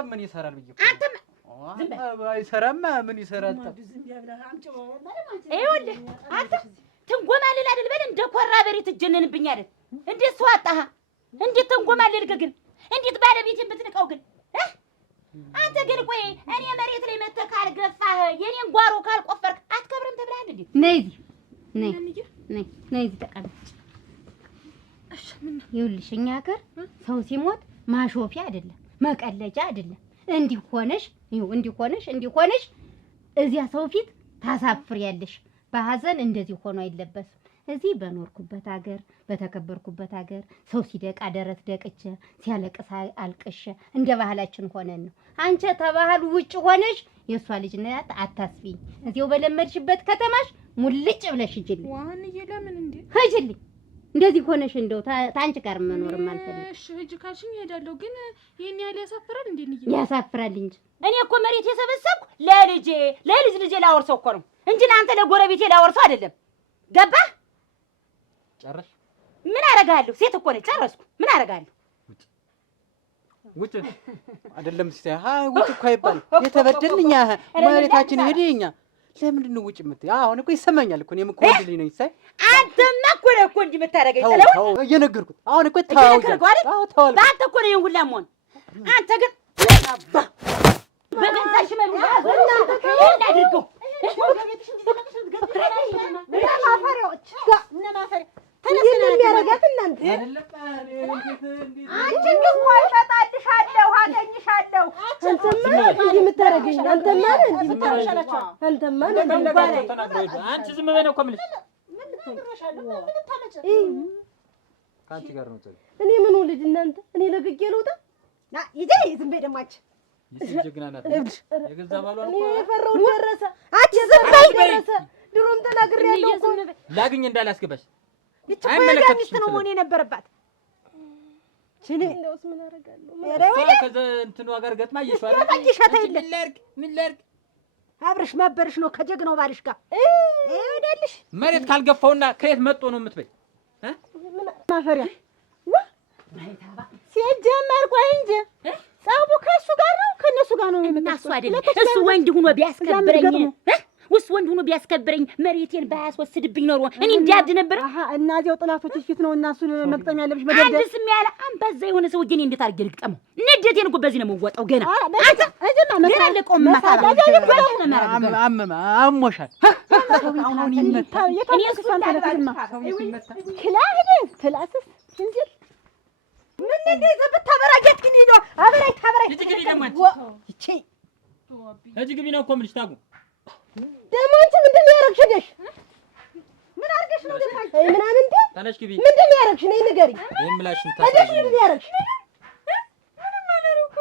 ምን ይሰራል ብዬ አንተም አይሰራማ ምን ይሰራል? ይኸውልህ አንተ ትንጎማልል አይደል? በል እንደ ኮራ በሬት ትጀነንብኝ አይደል? እንዴት ሰው አጣህ? እንዴት ትንጎማልልክ ግን? እንዴት ባለቤቴን ብትንቀው ግን? አንተ ግን ቆይ እኔ መሬት ላይ መተህ ካልገፋህ የኔን ጓሮ ካልቆፈርክ አትከብርም ተብለሃል እንዴ? ነይ እዚህ ተቀመጭ። ይኸውልሽ እኛ ሀገር ሰው ሲሞት ማሾፊያ አይደለም መቀለጃ አይደለም። እንዲህ ሆነሽ እዚያ ሰው ፊት ታሳፍሪያለሽ። በሐዘን እንደዚህ ሆኖ አይለበስም። እዚህ በኖርኩበት ሀገር በተከበርኩበት ሀገር ሰው ሲደቃ ደረት ደቅቼ ሲያለቅስ አልቅሼ እንደ ባህላችን ሆነን ነው። አንቺ ተባህሉ ውጭ ሆነሽ የእሷ ልጅ ናት አታስቢኝ። እዚያው በለመድሽበት ከተማሽ ሙልጭ ብለሽ ሂጂልኝ። ዋንዬ ለምን እንዴ? ሂጂልኝ። እንደዚህ ሆነሽ እንደው ታንቺ ጋር መኖርም አልፈልግም። እሺ ሂጂ ካልሽኝ እሄዳለሁ። ግን ይሄን ያህል ያሳፍራል እንዴ? ንዬ ያሳፍራል እንጂ እኔ እኮ መሬት የሰበሰብኩ ለልጅ ልጄ ላወርሰው እኮ ነው እንጂ ለአንተ ለጎረቤቴ ላወርሰው አይደለም። ገባህ? ጨረሽ? ምን አደርጋለሁ? ሴት እኮ ነኝ። ጨረስኩ። ምን አደርጋለሁ? ውጭ አይደለም ሲታይ ውጭ እኮ አይባልም። የተበደልኛ መሬታችን ሄደኛ ለምንድን ነው ውጭ የምትይ? አሁን እኮ ይሰማኛል እኮ እኔም እኮ ወንድ ልጅ ነኝ። ሳይ አንተማ እኮ ነው እኮ እንጂ የምታደርገኝ ጥለው እየነገርኩት አሁን እኮ ታውቃለህ። በአንተ እኮ ነው ይሄን ሁላ መሆን። አንተ ግን በገዛሽ መልኩ እናድርገው የሚያረጋት እናንተ አንቺ ደግሞ እሸጣልሻለሁ አገኝሻለሁ። አንተማ እንዲህ የምታረገኝ አንተማ እንዲህ የምታረሻላችሁ አንተማ አንቺ ዝም በይ ነው እኮ የምልሽ። ከአንቺ ጋር ነው እኔ ምን ልጅ እናንተ እኔ ለግጌ ልውጣ ይዜ ዝም በይ ደግሞ አንቺ ጀግና ናት። የገዛ ባሏ እኔ የፈራሁት ደረሰ። አንቺ ዝም በይ ደረሰ። ድሮም ተናግሬያለሁ እኮ ላግኝ እንዳላስገባሽ ይችላል ሚስት ነው መሆን የነበረባት። ችኔ እንደውስ ምን አደርጋለሁ? ከዛ እንትኑ ጋር ገጥማ እየሻለ ምን ላድርግ? አብረሽ ማበርሽ ነው ከጀግናው ባልሽ ጋር ይሄዳልሽ። መሬት ካልገፋውና ከየት መጥቶ ነው የምትበይ? ማፈሪያ ሲጀመር ቆይ እንጂ ጸቡ ከእሱ ጋር ነው ከእነሱ ጋር ነው የምታሱ አይደለም። እሱ ወንድ ሆኖ ቢያስከብረኝ ወንድ ሆኖ ቢያስከብረኝ መሬቴን ባያስወስድብኝ ኖሮ እኔ እንዲያድ ነበር። አሃ እና እዚያው ጥላቶችሽ ፊት ነው እና እሱን መቅጠም ያለብሽ በደል አንድ ስም ያለ አንባዛ የሆነ ሰው እኔ እንዴት አድርጌ ልቅጠመው? ንዴቴን እኮ በዚህ ነው የምወጣው። ገና አንተ እጅማ መስራለ ቆም ማታባ አሞሻል። አሁን ይመታ እኔ እሱን ታለቅማ ክላህደ ትላስስ እንዴት ምን እንደዚህ ብታበራጀት ግን ነው አበራይ ታበራይ ልጅ ግቢ ደግሞ እቺ ልጅ ግቢ ነው እኮ የምልሽ። ታጉ ደግሞ አንቺ ምንድን ነው ያደረግሽ? ምን አድርገሽ ነው ደግሞ ምናምን እንዴ ተነሽ ግቢ። ምንድን ነው ያደረግሽ? ነይ ንገሪ። ይሄን ምላሽን ታዲያ ምንድን ነው ያደረግሽ?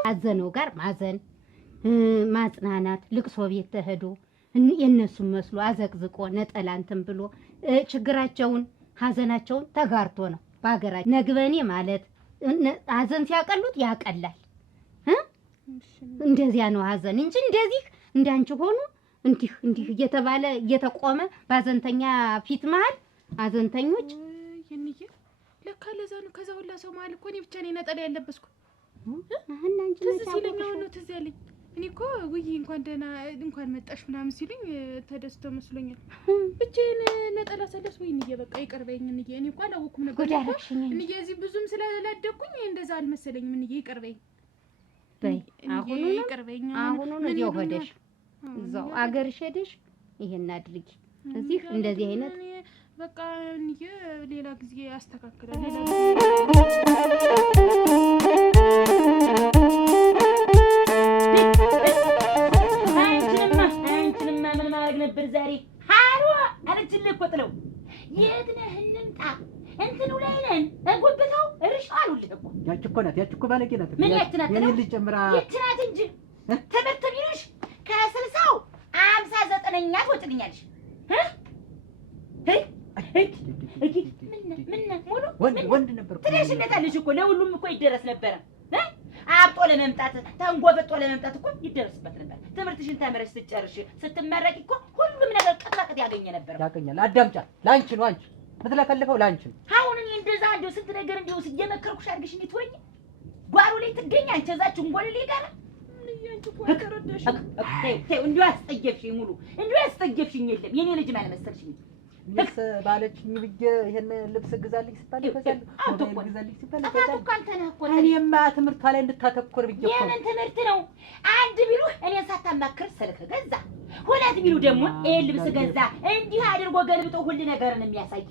አዘነው ጋር ማዘን ማጽናናት፣ ልቅሶ ቤት ተሄዶ የነሱን መስሎ አዘቅዝቆ ነጠላ እንትን ብሎ ችግራቸውን ሀዘናቸውን ተጋርቶ ነው በሀገራችን ነግበኔ ማለት ሀዘን ሲያቀሉት ያቀላል። እንደዚያ ነው ሀዘን እንጂ እንደዚህ እንዳንቺ ሆኖ እንዲህ እየተባለ እየተቆመ ባዘንተኛ ፊት መሀል ሀዘንተኞች ለካ ለዛ ነው። ከዛ ሁላ ሰው መሀል እኮ እኔ ብቻ ነኝ ነጠላ ያለበስኩ። እና አንቺ ትዝ ሲለኝ አሁን ነው ትዝ ያለኝ። እኔ እኮ ውይ እንኳን ደህና እንኳን መጣሽ ምናምን ሲሉኝ ተደስተው መስሎኛል። ብቻዬን ነጠላ ሰለስ ወይ እንዬ በቃ ይቀርበኝ እንዬ። እኔ እኮ አላወኩም ነበር እንዬ እዚህ ብዙም ስላላደኩኝ እንደዛ አልመሰለኝም እንዬ ይቀርበኝ በይ። አሁን ነው ይቀርበኝ። አሁን ነው እዚያው ሄደሽ እዛው አገርሽ ሄደሽ ይሄን አድርጊ። እዚህ እንደዚህ አይነት በቃ እንዬ ሌላ ጊዜ አስተካክላል። ሌላ አንቺንማ ምን ማድረግ ነበር ዛሬ? ሃሎ አለችልህ እኮ ጥለው የት ነህ? እንምጣ እንትኑ ላይ ነን ጉብተው እርሻ አሉልህ እኮ። ያቺ እኮ ናት፣ ያቺ እኮ ባለጌ ናት። ምን ያቺ ናት? የኔ ልጅ ጨምራ ይቺ ናት እንጂ ትምህርት ቢልሽ ከ60ው 59ኛ ትወጭልኛለሽ። ወንድ ነበር ትደርሽለታለሽ እኮ ለሁሉም እኮ ይደረስ ነበረ። አብጦ ለመምጣት ተንጎበጦ ለመምጣት እኮ ይደረስበት ነበር። ትምህርትሽን ተምረሽ ስትጨርሽ ስትመረቂ እኮ ሁሉም ነገር ቅጥቅጥ ያገኘ ነበር። ያገኛል። አዳምጫት። ላንቺ ነው አንቺ ምትለፈልፈው ላንቺ ነው። አሁን እኔ እንደዛ እንደው ስንት ነገር እንደው እየመከርኩሽ አድርግሽ እንዴት ወኝ ጓሮ ላይ ትገኝ አንቺ እዛችሁ እንጎል ላይ ጋር እንዲሁ ያስጠየፍሽኝ ሙሉ እንዲሁ ያስጠየፍሽኝ የለም የኔ ልጅ ማለት መሰልሽኝ። ልብስ ባለችኝ ብዬ ይሄን ልብስ ግዛልኝ ሲባል ይፈዛል። ሞባይል ግዛልኝ ሲባል ይፈዛል። እኔማ ትምህርቷ ላይ እንድታተኮር ብዬ እኮ የምን ትምህርት ነው? አንድ ቢሉ እኔን ሳታማክር ስልክ ገዛ፣ ሁለት ቢሉ ደግሞ ይሄን ልብስ ገዛ። እንዲህ አድርጎ ገልብጦ ሁሉ ነገርን የሚያሳይ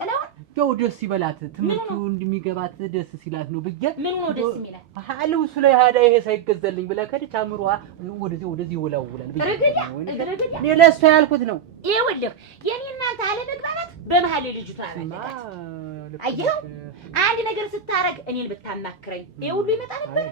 ጥለውን ያው ደስ ይበላት ትምህርቱ እንደሚገባት ደስ ሲላት ነው ብዬ ምን ነው ደስ የሚላት? ልብሱ ላይ ሀዳ ይሄ ሳይገዛልኝ ብላ ከድች አምሯ ወደዚህ ይወላውላል ብዬ እኔ ለእሷ ያልኩት ነው። ይኸውልህ የኔ እናንተ አለመግባባት በመሀል ልጅቷ አመጣት። አየኸው አንድ ነገር ስታረግ እኔን ብታማክረኝ ይሄ ሁሉ ይመጣ ነበር።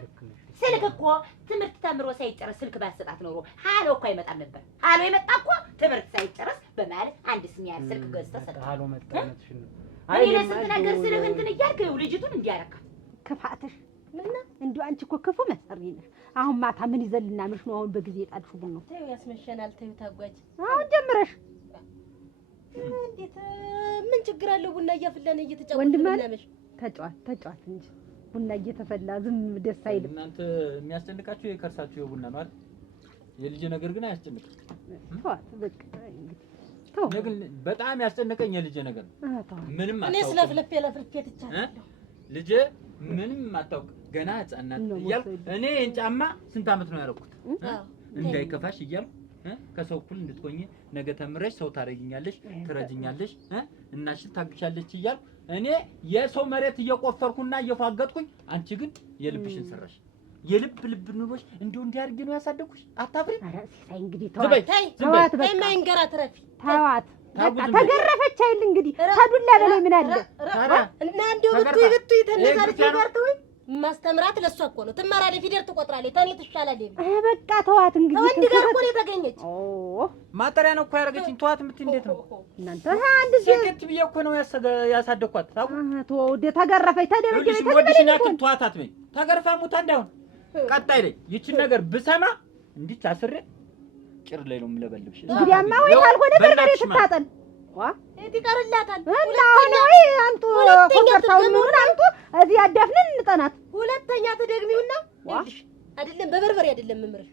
ስልክ እኮ ትምህርት ተምሮ ሳይጨርስ ስልክ ባሰጣት ኖሮ ሃሎ እኮ አይመጣም ነበር። ሃሎ የመጣ እኮ ትምህርት ሳይጨርስ በመሀል አንድ ስም ያህል ስልክ ገዝተህ ሰጠህ። ሃሎ መጣነትሽ ነው። አይ ለስንት ነገር ስልህ እንትን እያልክ ልጅቱን እንዲያረካት ክፋትሽ እና እንዲሁ አንቺ እኮ ክፉ መሰሪ ነሽ። አሁን ማታ ምን ይዘልና ምንሽ ነው አሁን በጊዜ ጣድሽው ቡና? ተይው ያስመሸናል። ተይው ታጓጅ አሁን ጀምረሽ እንዴት ምን ችግር አለው? ቡና እያፈላን እየተጫወትን ወንድም አለሽ። ተጫዋት እንጂ ቡና እየተፈላ ዝም ደስ አይልም። እናንተ የሚያስጨንቃችሁ የከርሳችሁ የቡና ነው አይደል? የልጅ ነገር ግን አያስጨንቅም። ተዋት በቃ እንግዲህ ግን በጣም ያስጨነቀኝ የልጅ ነገር ነው። ምንም አታውቅም። እኔ ስለፍለፌ ትቻለሁ። ልጅ ምንም አታውቅ ገና ህፃን ናት እያልኩ እኔ ጫማ ስንት ዓመት ነው ያደረኩት እንዳይከፋሽ እያልኩ ከሰው እኩል እንድትሆኚ ነገ ተምረሽ ሰው ታረጊኛለሽ፣ ትረጅኛለሽ፣ እናትሽን ታግሻለች እያልኩ እኔ የሰው መሬት እየቆፈርኩና እየፋገጥኩኝ አንቺ ግን የልብሽን ሰራሽ። የልብ ኑሮሽ እንደው እንዲያርጊ ነው ያሳደኩሽ። አታፍሪ? ኧረ ሲሳይ እንግዲህ ተዋት በቃ ማይንገራ ትረፊ ተዋት በቃ ተገረፈች አይደል እንግዲህ ከዱላ በላይ ምን አለ? እና እንደው ብትይ ተነዛለች ይጋርተው ማስተምራት ለሷ እኮ ነው። ትማራለች፣ ፊደል ትቆጥራለች፣ ተኔ ትሻላለች። በቃ ተዋት እንግዲህ ወንድ ጋር እኮ ነው የተገኘች። ማጠሪያ ነው እኮ ያደረገችኝ። ተዋት የምትይ እንዴት ነው? እናንተ አንድ ሴት ብዬ እኮ ነው ያሳደኳት። ታውቁ ተገረፈች፣ ተደረገች፣ ወዲሽና ተዋት አትበይ። ተገርፋ ሙታ እንዳይሆን ቀጣይ ላይ ይችን ነገር ብሰማ እንዲች አስሬ ጭር ላይ ነው የምለበልብሽ። እንግዲያማ ወይ ካልሆነ በርበሬ ትታጠን ይቀርላታል። እና አሁን ወይ አንቱ ኮፈርታውን ምን አንቱ እዚህ አዳፍነን እንጠናት። ሁለተኛ ተደግሚውና ይልሽ አይደለም በበርበሬ አይደለም ምምርሽ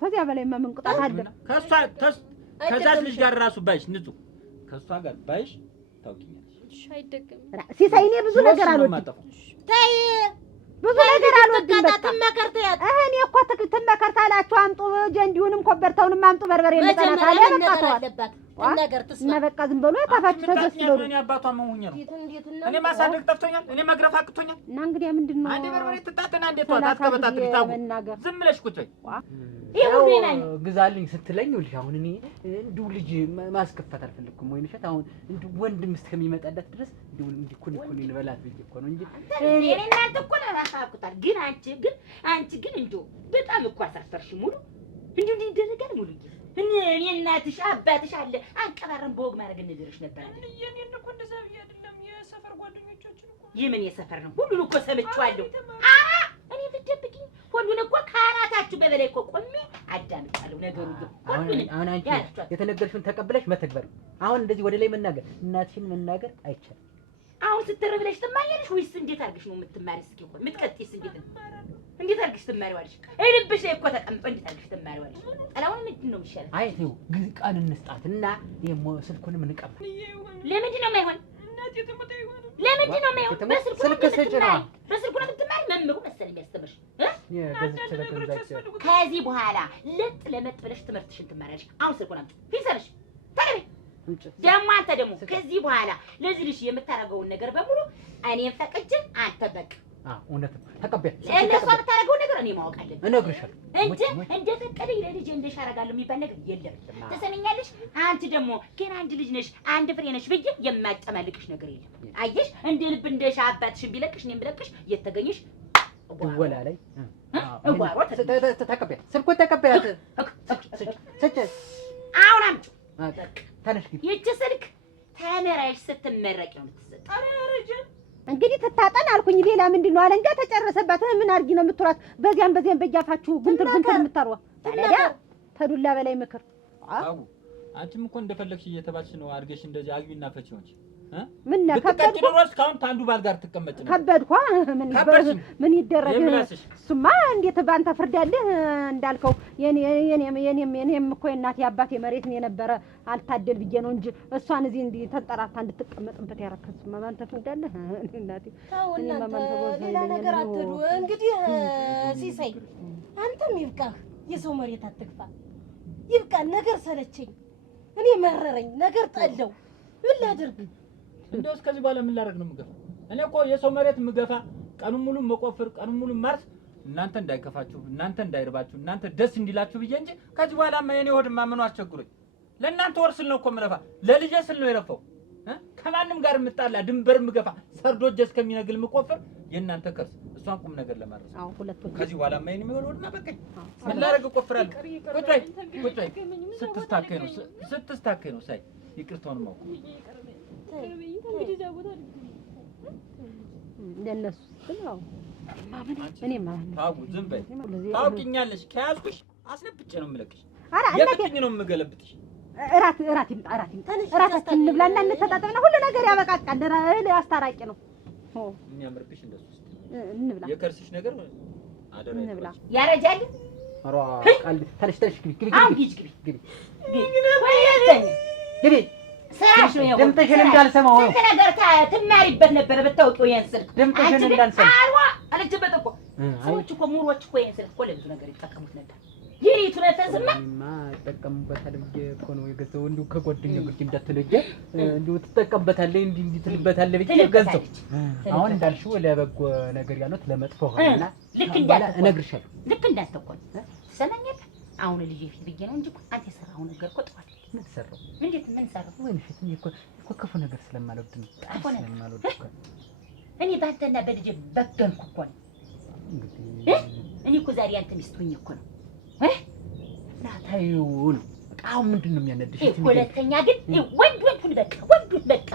ከዚያ በላይ ምን ቅጣት አለ? ከዛች ልጅ ጋር ራሱ ባይሽ ንጹህ ከሷ ጋር ባይሽ ታውቂኛለሽ። እሺ አይደገም ሲሳይ እኔ ብዙ ነገር አልወድም። ተይ ብዙ ነገር አልወድም። በቃ ተመከርተያት እኔ እኮ ትመከርታላችሁ። አምጡ ጀንዲውንም ኮበርታውንም አምጡ በርበሬ እንጠናት አለ። በቃ ተዋት ነገር ተስማ እና በቃ ዝም ብሎ ታፋችሁ ተገስበሉ። እኔ አባቷ መሆኛ ነው። እኔ ማሳደግ ጠፍቶኛል። እኔ መግረፍ አቅቶኛል። እና እንግዲህ ምንድነው አንዴ በርበሬ ትጣጥና እንዴት ተዋት አትከበታት ልታው ዝም ብለሽ ቁጭ በይ። ይሁን ይላል ግዛልኝ ስትለኝ ልጅ አሁን እኔ እንዲሁ ልጅ ማስከፈት አልፈልኩም። ወይ ነሸት አሁን እንዲሁ ወንድም እስከሚመጣላት ድረስ እንዲሁ እንዲኩን እንበላት ብዬ እኮ ነው እንጂ እኔ እናንተ እኮ አላሳኩታል። ግን አንቺ ግን እንዲሁ በጣም እኮ አሳሰርሽ ሙሉ እንዲሁ ይደረጋል ሙሉ እኔ እናትሽ አባትሽ አለ አንቀባረን በወግ ማድረግ እንድርሽ ነበር። እኔ እኮ እንደዛ ብዬ አይደለም የሰፈር ጓደኞቻችን እኮ የምን የሰፈር ነው? ሁሉን እኮ ሰምቼዋለሁ። እኔ ልትደብቂኝ ሁሉን እኮ ከአናታችሁ በበላይ እኮ ቆሜ አዳምጣለሁ። ነገሩ አሁን አንቺ የተነገርሽውን ተቀብለሽ መተግበር። አሁን እንደዚህ ወደ ላይ መናገር እናትሽን መናገር አይቻልም። አሁን ስትር ብለሽ ትማሪያለሽ ወይስ እንዴት አድርገሽ ነው የምትማሪ? እስኪ ቆይ የምትቀጥይስ እንዴት አድርገሽ ትማሪዋለሽ? ልብሽ ላይ እኮ ተቀምጦ እንዴት አድርገሽ ትማሪዋለሽ? ጠላውን ምንድን ነው የሚሻለው? አይ ተይው ቀን እንስጣትና ደግሞ ስልኩንም እንቀበል። ለምንድን ነው የማይሆን? ለምንድን ነው የማይሆን? በስልኩ ነው የምትማሪ። መምህሩ መሰለኝ የሚያስተምርሽ። ከዚህ በኋላ ለጥ ለመጥ ብለሽ ትምህርትሽን ትማሪያለሽ። አሁን ስልኩን አምጪ ፊሰርሽ ተለበይ ደግሞ አንተ ደግሞ ከዚህ በኋላ ለዚህ ልጅ የምታረገውን ነገር በሙሉ እኔን ፈቅጄ አንተ በቃ እውነት ተቀበል። ለእነሱ የምታረገውን ነገር እኔ ማወቅ አለብኝ እነግርሻለሁ እንጂ እንደፈቀደኝ ለልጄ እንደሻረጋለሁ የሚባል ነገር የለም። ትሰሚኛለሽ? አንቺ ደግሞ ገና አንድ ልጅ ነሽ፣ አንድ ፍሬ ነሽ ብዬ የማጨማልቅሽ ነገር የለም። አየሽ? እንደ ልብ እንደሻ አባትሽን ቢለቅሽ እኔም ብለቅሽ የተገኘሽ ወላ ላይ ተቀበል። ስልኩን ተቀበያት። አሁን አምጪው ተነሽ ግቢ። ይቺ ስልክ ተመራሽ ስትመረቂ ነው የምትሰጠው። እንግዲህ ትታጠን አልኩኝ። ሌላ ምንድን ነው? አለንጋ ተጨረሰባት። ምን አድርጊ ነው የምትሏት? በዚያም በያፋችሁ ጉንትር የምታርዋ ታዲያ ተዱላ በላይ ምክር። አው አንቺም እኮ እንደፈለግሽ እየተባልሽ ነው አድርገሽ እንደዚህ አግቢና ፈቺዎች ምን ከበድኩ ድሮስ ካሁን ታንዱ ባል ጋር ትቀመጭ ነው። ከበድኳ ምን ይደረግ? እሱማ እንዴት ባንተ ፍርዳለህ እንዳልከው የኔም እኮ የእናቴ አባቴ መሬት የነበረ አልታደል ብዬ ነው እንጂ እሷን እዚህ እንዲህ ተጠራታ እንድትቀመጥበት ያረከስማ ባንተ ፍርዳለህ እናቴ። ሌላ ነገር አትሉ እንግዲህ ሲሳይ፣ አንተም ይብቃህ። የሰው መሬት አትግፋ። ይብቃ። ነገር ሰለቸኝ፣ እኔ መረረኝ፣ ነገር ጠለው። ምን ላድርግ? እንደውስ ከዚህ በኋላ ምን ላደርግ ነው የምገፋ? እኔ እኮ የሰው መሬት የምገፋ ቀኑን ሙሉ መቆፍር፣ ቀኑን ሙሉ ማርስ፣ እናንተ እንዳይከፋችሁ፣ እናንተ እንዳይርባችሁ፣ እናንተ ደስ እንዲላችሁ ብዬ እንጂ ከዚህ በኋላማ የኔ ሆድማ ምኑ አስቸግሮኝ። ለእናንተ ወር ስል ነው እኮ የምለፋ፣ ለልጄ ስል ነው የለፋው። ከማንም ጋር የምጣላ ድንበር የምገፋ ሰርዶጄ እስከሚነግል የምቆፍር የእናንተ ከርስ እሷን ቁም ነገር ለማድረስ። ከዚህ በኋላማ የኔ ሆድማ በቃኝ። ምን ላደርግ እቆፍራለሁ? ቁጭ በይ። ስትስታከኝ ነው ሳይ ይቅርታውን ማውቅ ለነሱ ነው። ዝም በይ። ታውቂኛለሽ፣ ከያዝኩሽ አስነብጬ ነው የምለቅሽ። የምትኝ ነው የምገለብጥሽ። እራት ይምጣ። እራታችን እንብላና እንተጣጣምና ሁሉ ነገር ያበቃቃል። እህል አስታራቂ ነው። የሚያምርብሽ እንደሱ እንብላ። የከርስሽ ነገር አደረ እንብላ። ያረጃል። ኧረ ቃል ተነሽ ግቢ። አሁን ግቢ። ስራሽ ነው ያው ድምፅሽን እንዳልሰማው ነው። ስንት ነገር ትማሪበት ነበር ብታውቂው። ይሄን ስልክ ድምፅሽን እንዳልሰማው አልዋ አለችበት እኮ። ሰዎች እኮ ሙሮች እኮ ይሄን ስልክ እኮ ለብዙ ነገር ይጠቀሙት ነበር። ይሄቱ ለተሰማ ይጠቀሙበታል ብዬ እኮ ነው የገዛው። እንዲሁ ከጓደኛ ጉድ እንዳትለጀ እንዲሁ ትጠቀምበታለህ እንዲህ ትልበታለህ ብዬ ገዛው። አሁን እንዳልሽው ለበጎ ነገር ያሉት ለመጥፎ ሆነና ልክ እንዳንተ እነግርሻለሁ። ልክ እንዳንተ እኮ ትሰማኛለህ። አሁን ልጅ ፊት ብዬ ነው እንጂ አንተ የሰራው ነገር እኮ ጥሩ አይደለም። ምን ሰራው? እንዴት ምን ሰራው? ወይኔ እኔ እኮ ክፉ ነገር ስለማልወድ ነው። ስለማልወድ እኮ እኔ ባንተና በልጄ በገንኩ እኮ ነው። እኔ እኮ ዛሬ አንተ ሚስት ሆኜ እኮ ነው ናታዩ ነው። አሁን ምንድን ነው የሚያነድሽ? ሁለተኛ ግን ወንዱን በቃ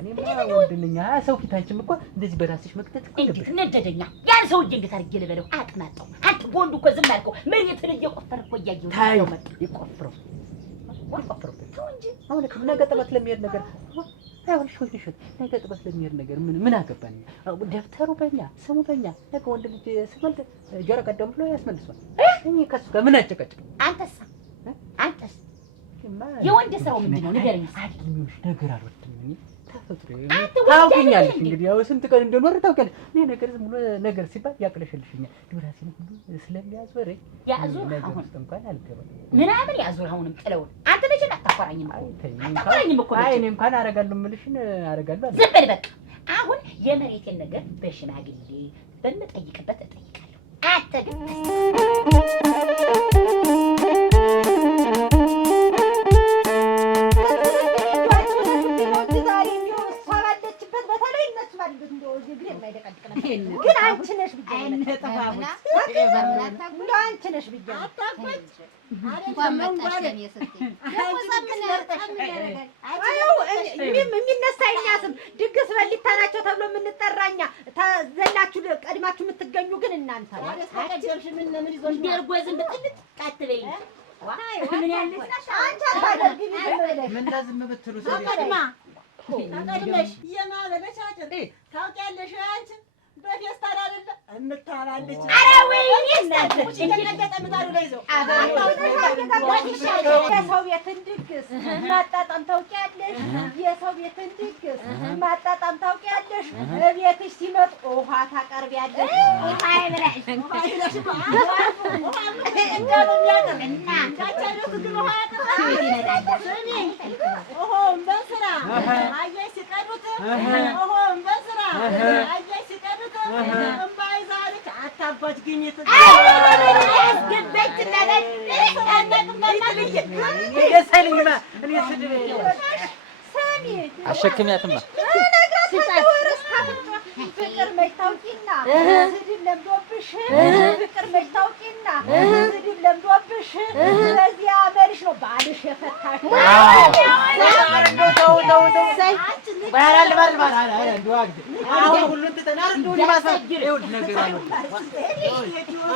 እኔማ ወንድነኛ ሰው ፊታችንም እኮ እንደዚህ በራስሽ መክተት እኮ እንዴት ነደደኛ ያን ሰውዬ እንዴት አድርጌ ልበለው? አቅማጣው አንተ ወንዱ እኮ ዝም አልከው። መሬትን እየቆፈረ እኮ እያየሁ ታዩ ይቆፍረው ተው እንጂ። አሁን ነገ ጥበት ለሚሄድ ነገር አይሆንሽ ወይ ነገ ጥበት ለሚሄድ ነገር ምን አገባኝ? ደብተሩ በእኛ ስሙ በእኛ ነገ ወንድ ልጅ ስመልጥ ጆሮ ቀደም ብሎ ያስመልሷል። እኔ ከሱ ጋር ምን አጨቃጭቅ? አንተስ የወንድ ስራው ምንድን ነው ንገረኝ። አድሚውሽ ነገር አልወድም እኔ ተፈጥሮ ታውቂኛለሽ። እንግዲህ ያው ስንት ቀን እንደኖር ታውቂያለሽ። እኔ ነገር ዝም ብሎ ነገር ሲባል ያቅለሽልሽኛል። ዱራሲን ሁሉ ስለሚያዞረኝ ያዞር አሁን እንኳን አልገባም ምናምን ያዞር አሁንም ጥለውን አንተ ልጅ አታቆራኝም እኮ እኔ እንኳን አደርጋለሁ የምልሽን አደርጋለሁ። ዝም በል በቃ። አሁን የመሬቴን ነገር በሽማግሌ በምጠይቅበት እጠይቃለሁ። አንተ ግን ግን አንቺ ነሽ የሚነሳ የእኛ ስም ድግስ በሊታ ናቸው ተብሎ የምንጠራኛ ዘላችሁ ቀድማችሁ የምትገኙ ግን እናንተ ምን ዝም ብትሉ ታውቂያለሽ የማበለሽ አጭር ታውቂያለሽ አንቺ በፌስታል አይደለ እንታላለች። ኧረ ወይኔ እናንተ እየቀደጠ ምጣዱ ላይ ይዘው የሰው ቤትን ድግስ ማጣጣም ታውቂያለሽ? የሰው ቤትን ድግስ ማጣጣም ታውቂያለሽ? እቤትሽ ሲመጡ ውሃ ታቀርቢያለሽ። ውሃ ይብላሽ እንደምን ያቀርብና ቻቻሉት ግን ውሃ ያቀርባል። ውሃውን በስራ አየሽ ሲቀዱት ውሃውን በስራ አየሽ ሲቀዱት እምባይ ዛሬ አታባች ግኝት አሸክሚያትማ ፍቅር መች ታውቂና ስድብ ለምዶብሽ ፍቅር መች ታውቂና ስድብ ለምዶብሽ በዚህ አመልሽ ነው ባልሽ የፈታሽ።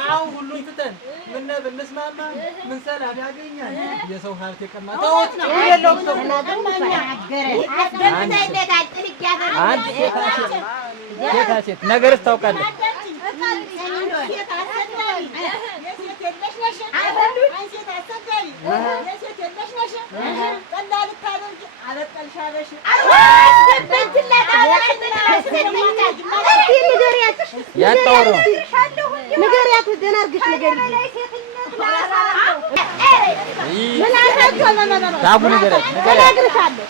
አሁን ሁሉን ትተን ምን ብንስማማ ምን ሰላም ያገኛል? የሰው ሀብት የቀማ ተውት ነው የለው ሴት ነገርስ ታውቃለህ? ያጣወሩ ንገሪያት ደህና አድርግሽ ንገሪኝ። ታቡ ንገሪያት እነግርሻለሁ።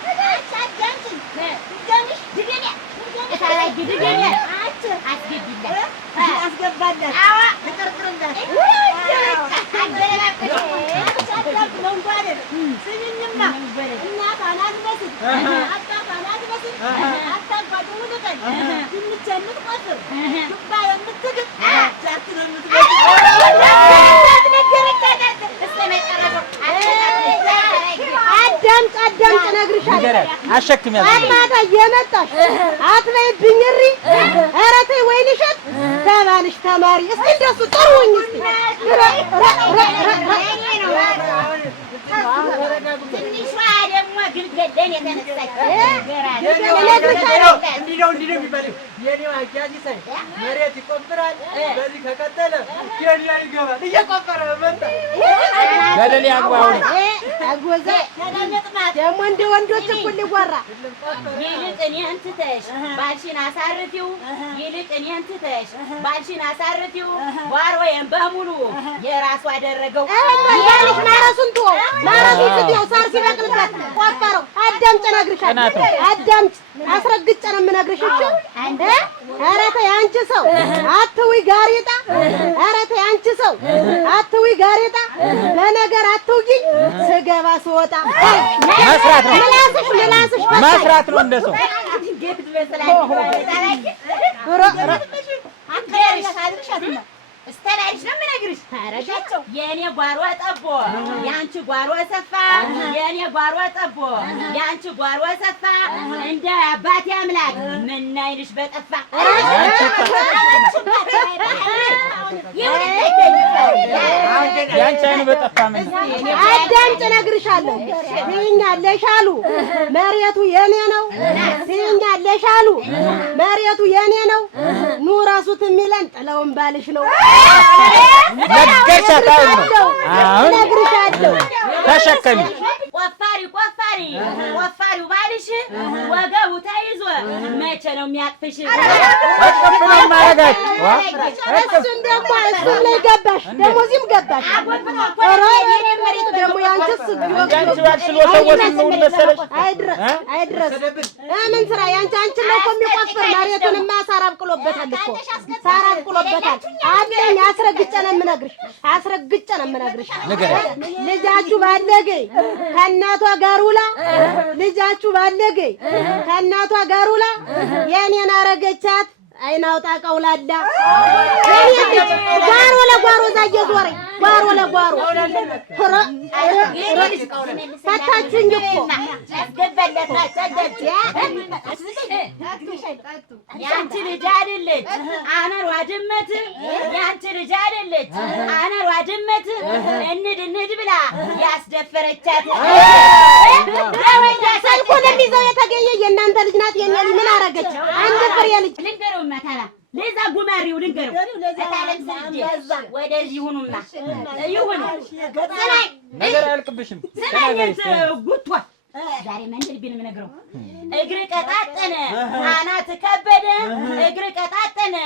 አስገባለት ትቅርቅርለት ስሚኝማ እናት አላትመስል አባት አላትመስል አታባቱ ውልቀን ድንች የምትቆጥር ዱባ የምትግጥ ጃርት ነው አዳምጥ እነግርሻለሁ። አሸክሚያት ማታ እየመጣሽ አትበይብኝ እሪ። ኧረ ተይ ወይንሸት ተባልሽ ተማሪ እስኪ እንደሱ ጥሩኝ እስኪ ትንሿ ደግሞ ግልገለን የተነሳች የኔው አያዚ ሳይ መሬት ይቆፍራል። በዚህ ከቀጠለ የኔ ይገባል። እየቆፈረ መጣ ገደል ያጓው አጎዛ ደግሞ እንደ ወንዶች እኩል ሊወራ ይልቅ እኔን ትተሽ ባልሽን አሳርፊው። ይልቅ እኔን ትተሽ ባልሽን አሳርፊው። ጓሮዬን በሙሉ የራሱ አደረገው። ያልሽ ማረሱን ተወው። ማረሱ ስትየው ሳር ሲበቅልበት ቆፈረው። አዳምጭ እነግርሻለሁ። አዳምጭ አስረግጬ ነው የምነግርሽ። እሺ ኧረ ተይ አንቺ ሰው አትውይ ጋሬጣ። ኧረ ተይ አንቺ ሰው አትውይ ጋሬጣ። በነገር አትውጊኝ ስገባ ስወጣ መስራት ነው ምላስሽ መስራት ነው እንደሰው እስተላልሽ ነው የምነግርሽ። የእኔ ጓሮ ጠቦ የአንቺ ጓሮ ሰፋ። የእኔ ጓሮ ጠቦ የአንቺ ጓሮ ሰፋ። እንደ አባቴ አምላክ ምን አይልሽ በጠፋ። ያንቺ አይኑ በጠፋ ምን አዳምጭ እነግርሻለሁ። ትይኛለሽ አሉ መሬቱ የኔ ነው። ትይኛለሽ አሉ መሬቱ የኔ ነው። ኑ እረሱት የሚለን ጥለውን ባልሽ ነው። ነገርሻት ነው አሁን እነግርሻለሁ። ተሸከሚ ቆፋሪው ባልሽ ወገቡ ተይዞ መቼ ነው የሚያቅፍሽ? አጥፍና ማረጋት እሱም ደግሞ እሱም ላይ ገባሽ ደግሞ እዚህም ገባሽ። ኧረ ደግሞ ያንቺስ ያንቺ ባልሽሎ ሰዎች ነው መሰለሽ። አይድረስ ምን ስራ ያንቺ አንቺን ነው እኮ የሚቆፍር። መሬቱንማ ሳር አብቅሎበታል እኮ ሳር አብቅሎበታል አለኝ። አስረግጬ ነው የምነግርሽ። ልጃችሁ ባለገኝ ከእናቷ ጋር ውላ ልጃችሁ ባለገኝ ከእናቷ ጋር ውላ የኔን አረገቻት። አይን አውጣ ቀውላዳ ጓሮ ለጓሮ እዛ እየዞረኝ ጓሮ ለጓሮ ፈታችሁኝ እኮ ያንቺ ልጅ አይደለች አነሯ ድመት፣ ያንቺ ልጅ አይደለች አነሯ ድመት፣ እንድ ብላ ያስደፈረቻት ሰልኩን የሚይዘው የተገኘ የእናንተ ልጅ ናት። የእኛ ልጅ ምን አደረገች? አንድ ፍሬ ልጅ ልንገረው መታላ ለዛ ጉማሬው ልንገረው እታለም ስልጅ ወደዚህ ሁኑማ ይሁን ነገር አያልቅብሽም። ስለዚህ ጉቷ ዛሬ መንደል ቢል ምነግረው እግር ቀጣጠነ አናት ከበደ፣ እግር ቀጣጠነ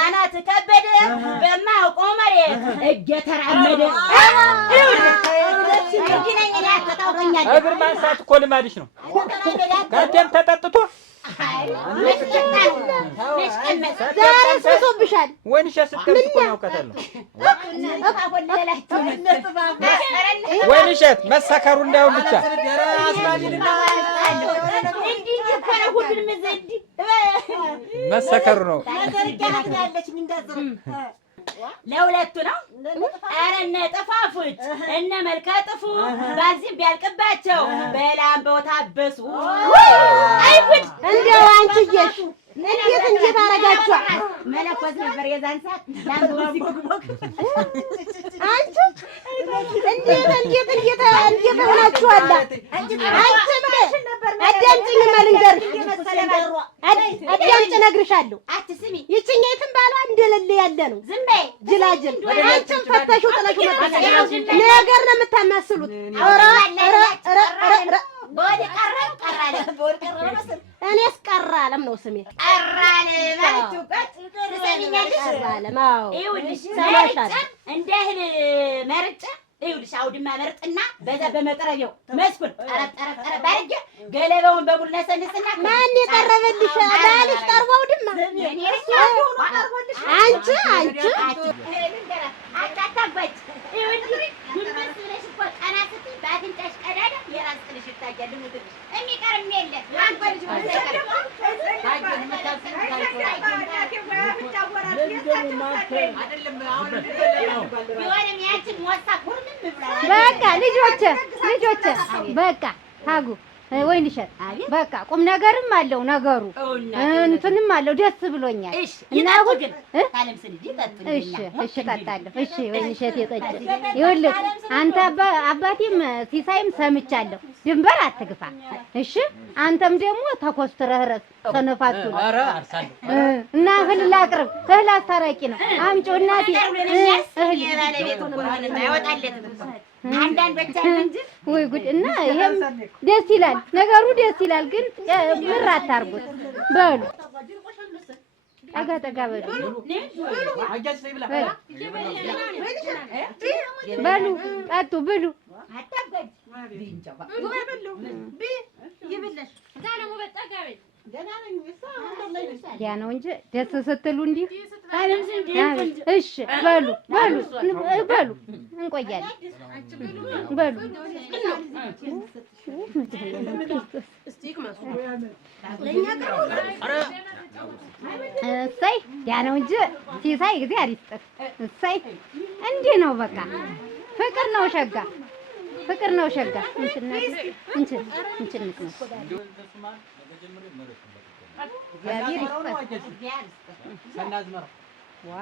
አናት ከበደ፣ በማያውቀው መሬት እየተራመደ እግር ማንሳት እኮ ልማድሽ ነው። ቀደም ተጠጥቶ ዛሬ ስብሶብሻል። ወይንሽ ስትቀምጥ እኮ ያውቃታለሁ። ወይንሸት መሰከሩ እንዳይሆን ብቻ መሰከሩ ነው። ለሁለቱ ነው። ኧረ እነ ጥፋፉት እነ መልከ ጥፉ ባዚም ቢያልቅባቸው በላም በወታበሱ አይጉድ እንደው አንቺዬሽ እንዴት አረጋችኋል? መለኮት ነበር የዛን ሰዓት ላምቦሲ ጉግቦክ አንቺ እንዴት ሆናችኋል? አዳምጪኝ ልንገርሽ፣ አዳምጪ እነግርሻለሁ። አትስሚ ይችኛይቱን ባሏ እንደሌለ ያለ ነው። ዝም በይ ጅላጅል አንቺም ፈተሽው ጥለሽው መጣሽ። ነገር ነው የምታማስሉት። እኔስ ቀረ አለም ነው ስሜ። ቀረ አለም አለችበት። ትሰሚኛለሽ? ይኸውልሽ እንደ እህል መርጬ ይኸውልሽ አውድማ መርጥና በዛ በመጥረቢያው መስኩን ጠረብ አድርጌ ገለባውን በሙሉ ነሰንስና ማን የጠረበልሽ? ባልሽ ጠርቦ አውድማ አንቺ አታታባች። ይኸውልሽ ጉልበት ብለሽ እኮ ቀና ስትይ በአፍንጫሽ ቀዳዳ የራስ ጥልሽ ይታያል። ልሙትልሽ የሚቀርም የለ አንቺ ልጅ በቃ ልጆቼ በቃ ታጉ ወይንሸት በቃ ቁም ነገርም አለው ነገሩ እንትንም አለው። ደስ ብሎኛል። እና ግን እሺ እጠጣለሁ። እሺ ወይንሸት የጠጭ ይኸውልህ አንተ አባቴም ሲሳይም ሰምቻለሁ። ድንበር አትግፋ እሺ። አንተም ደግሞ ተኮስትረህ ረስ ሰነፋቱ እና እህል ላቅርብ። እህል አስታራቂ ነው። አምጪው እናቴ እህል ወይ ጉድ! እና ይሄም ደስ ይላል ነገሩ ደስ ይላል። ግን ምር አታርጉት። በሉ ጠጋ በሉ በሉ ጠጡ ብሉ። ያ ነው እንጂ ደስ ስትሉ እንዲህ እሺ በሉ እንቆያለን። በሉ እሰይ ያ ነው እንጂ ሲሳይ ጊዜ አሪስጥህ እሰይ እንዲህ ነው በቃ ፍቅር ነው ሸጋ ፍቅር ነው ሸጋ እንትን ዋ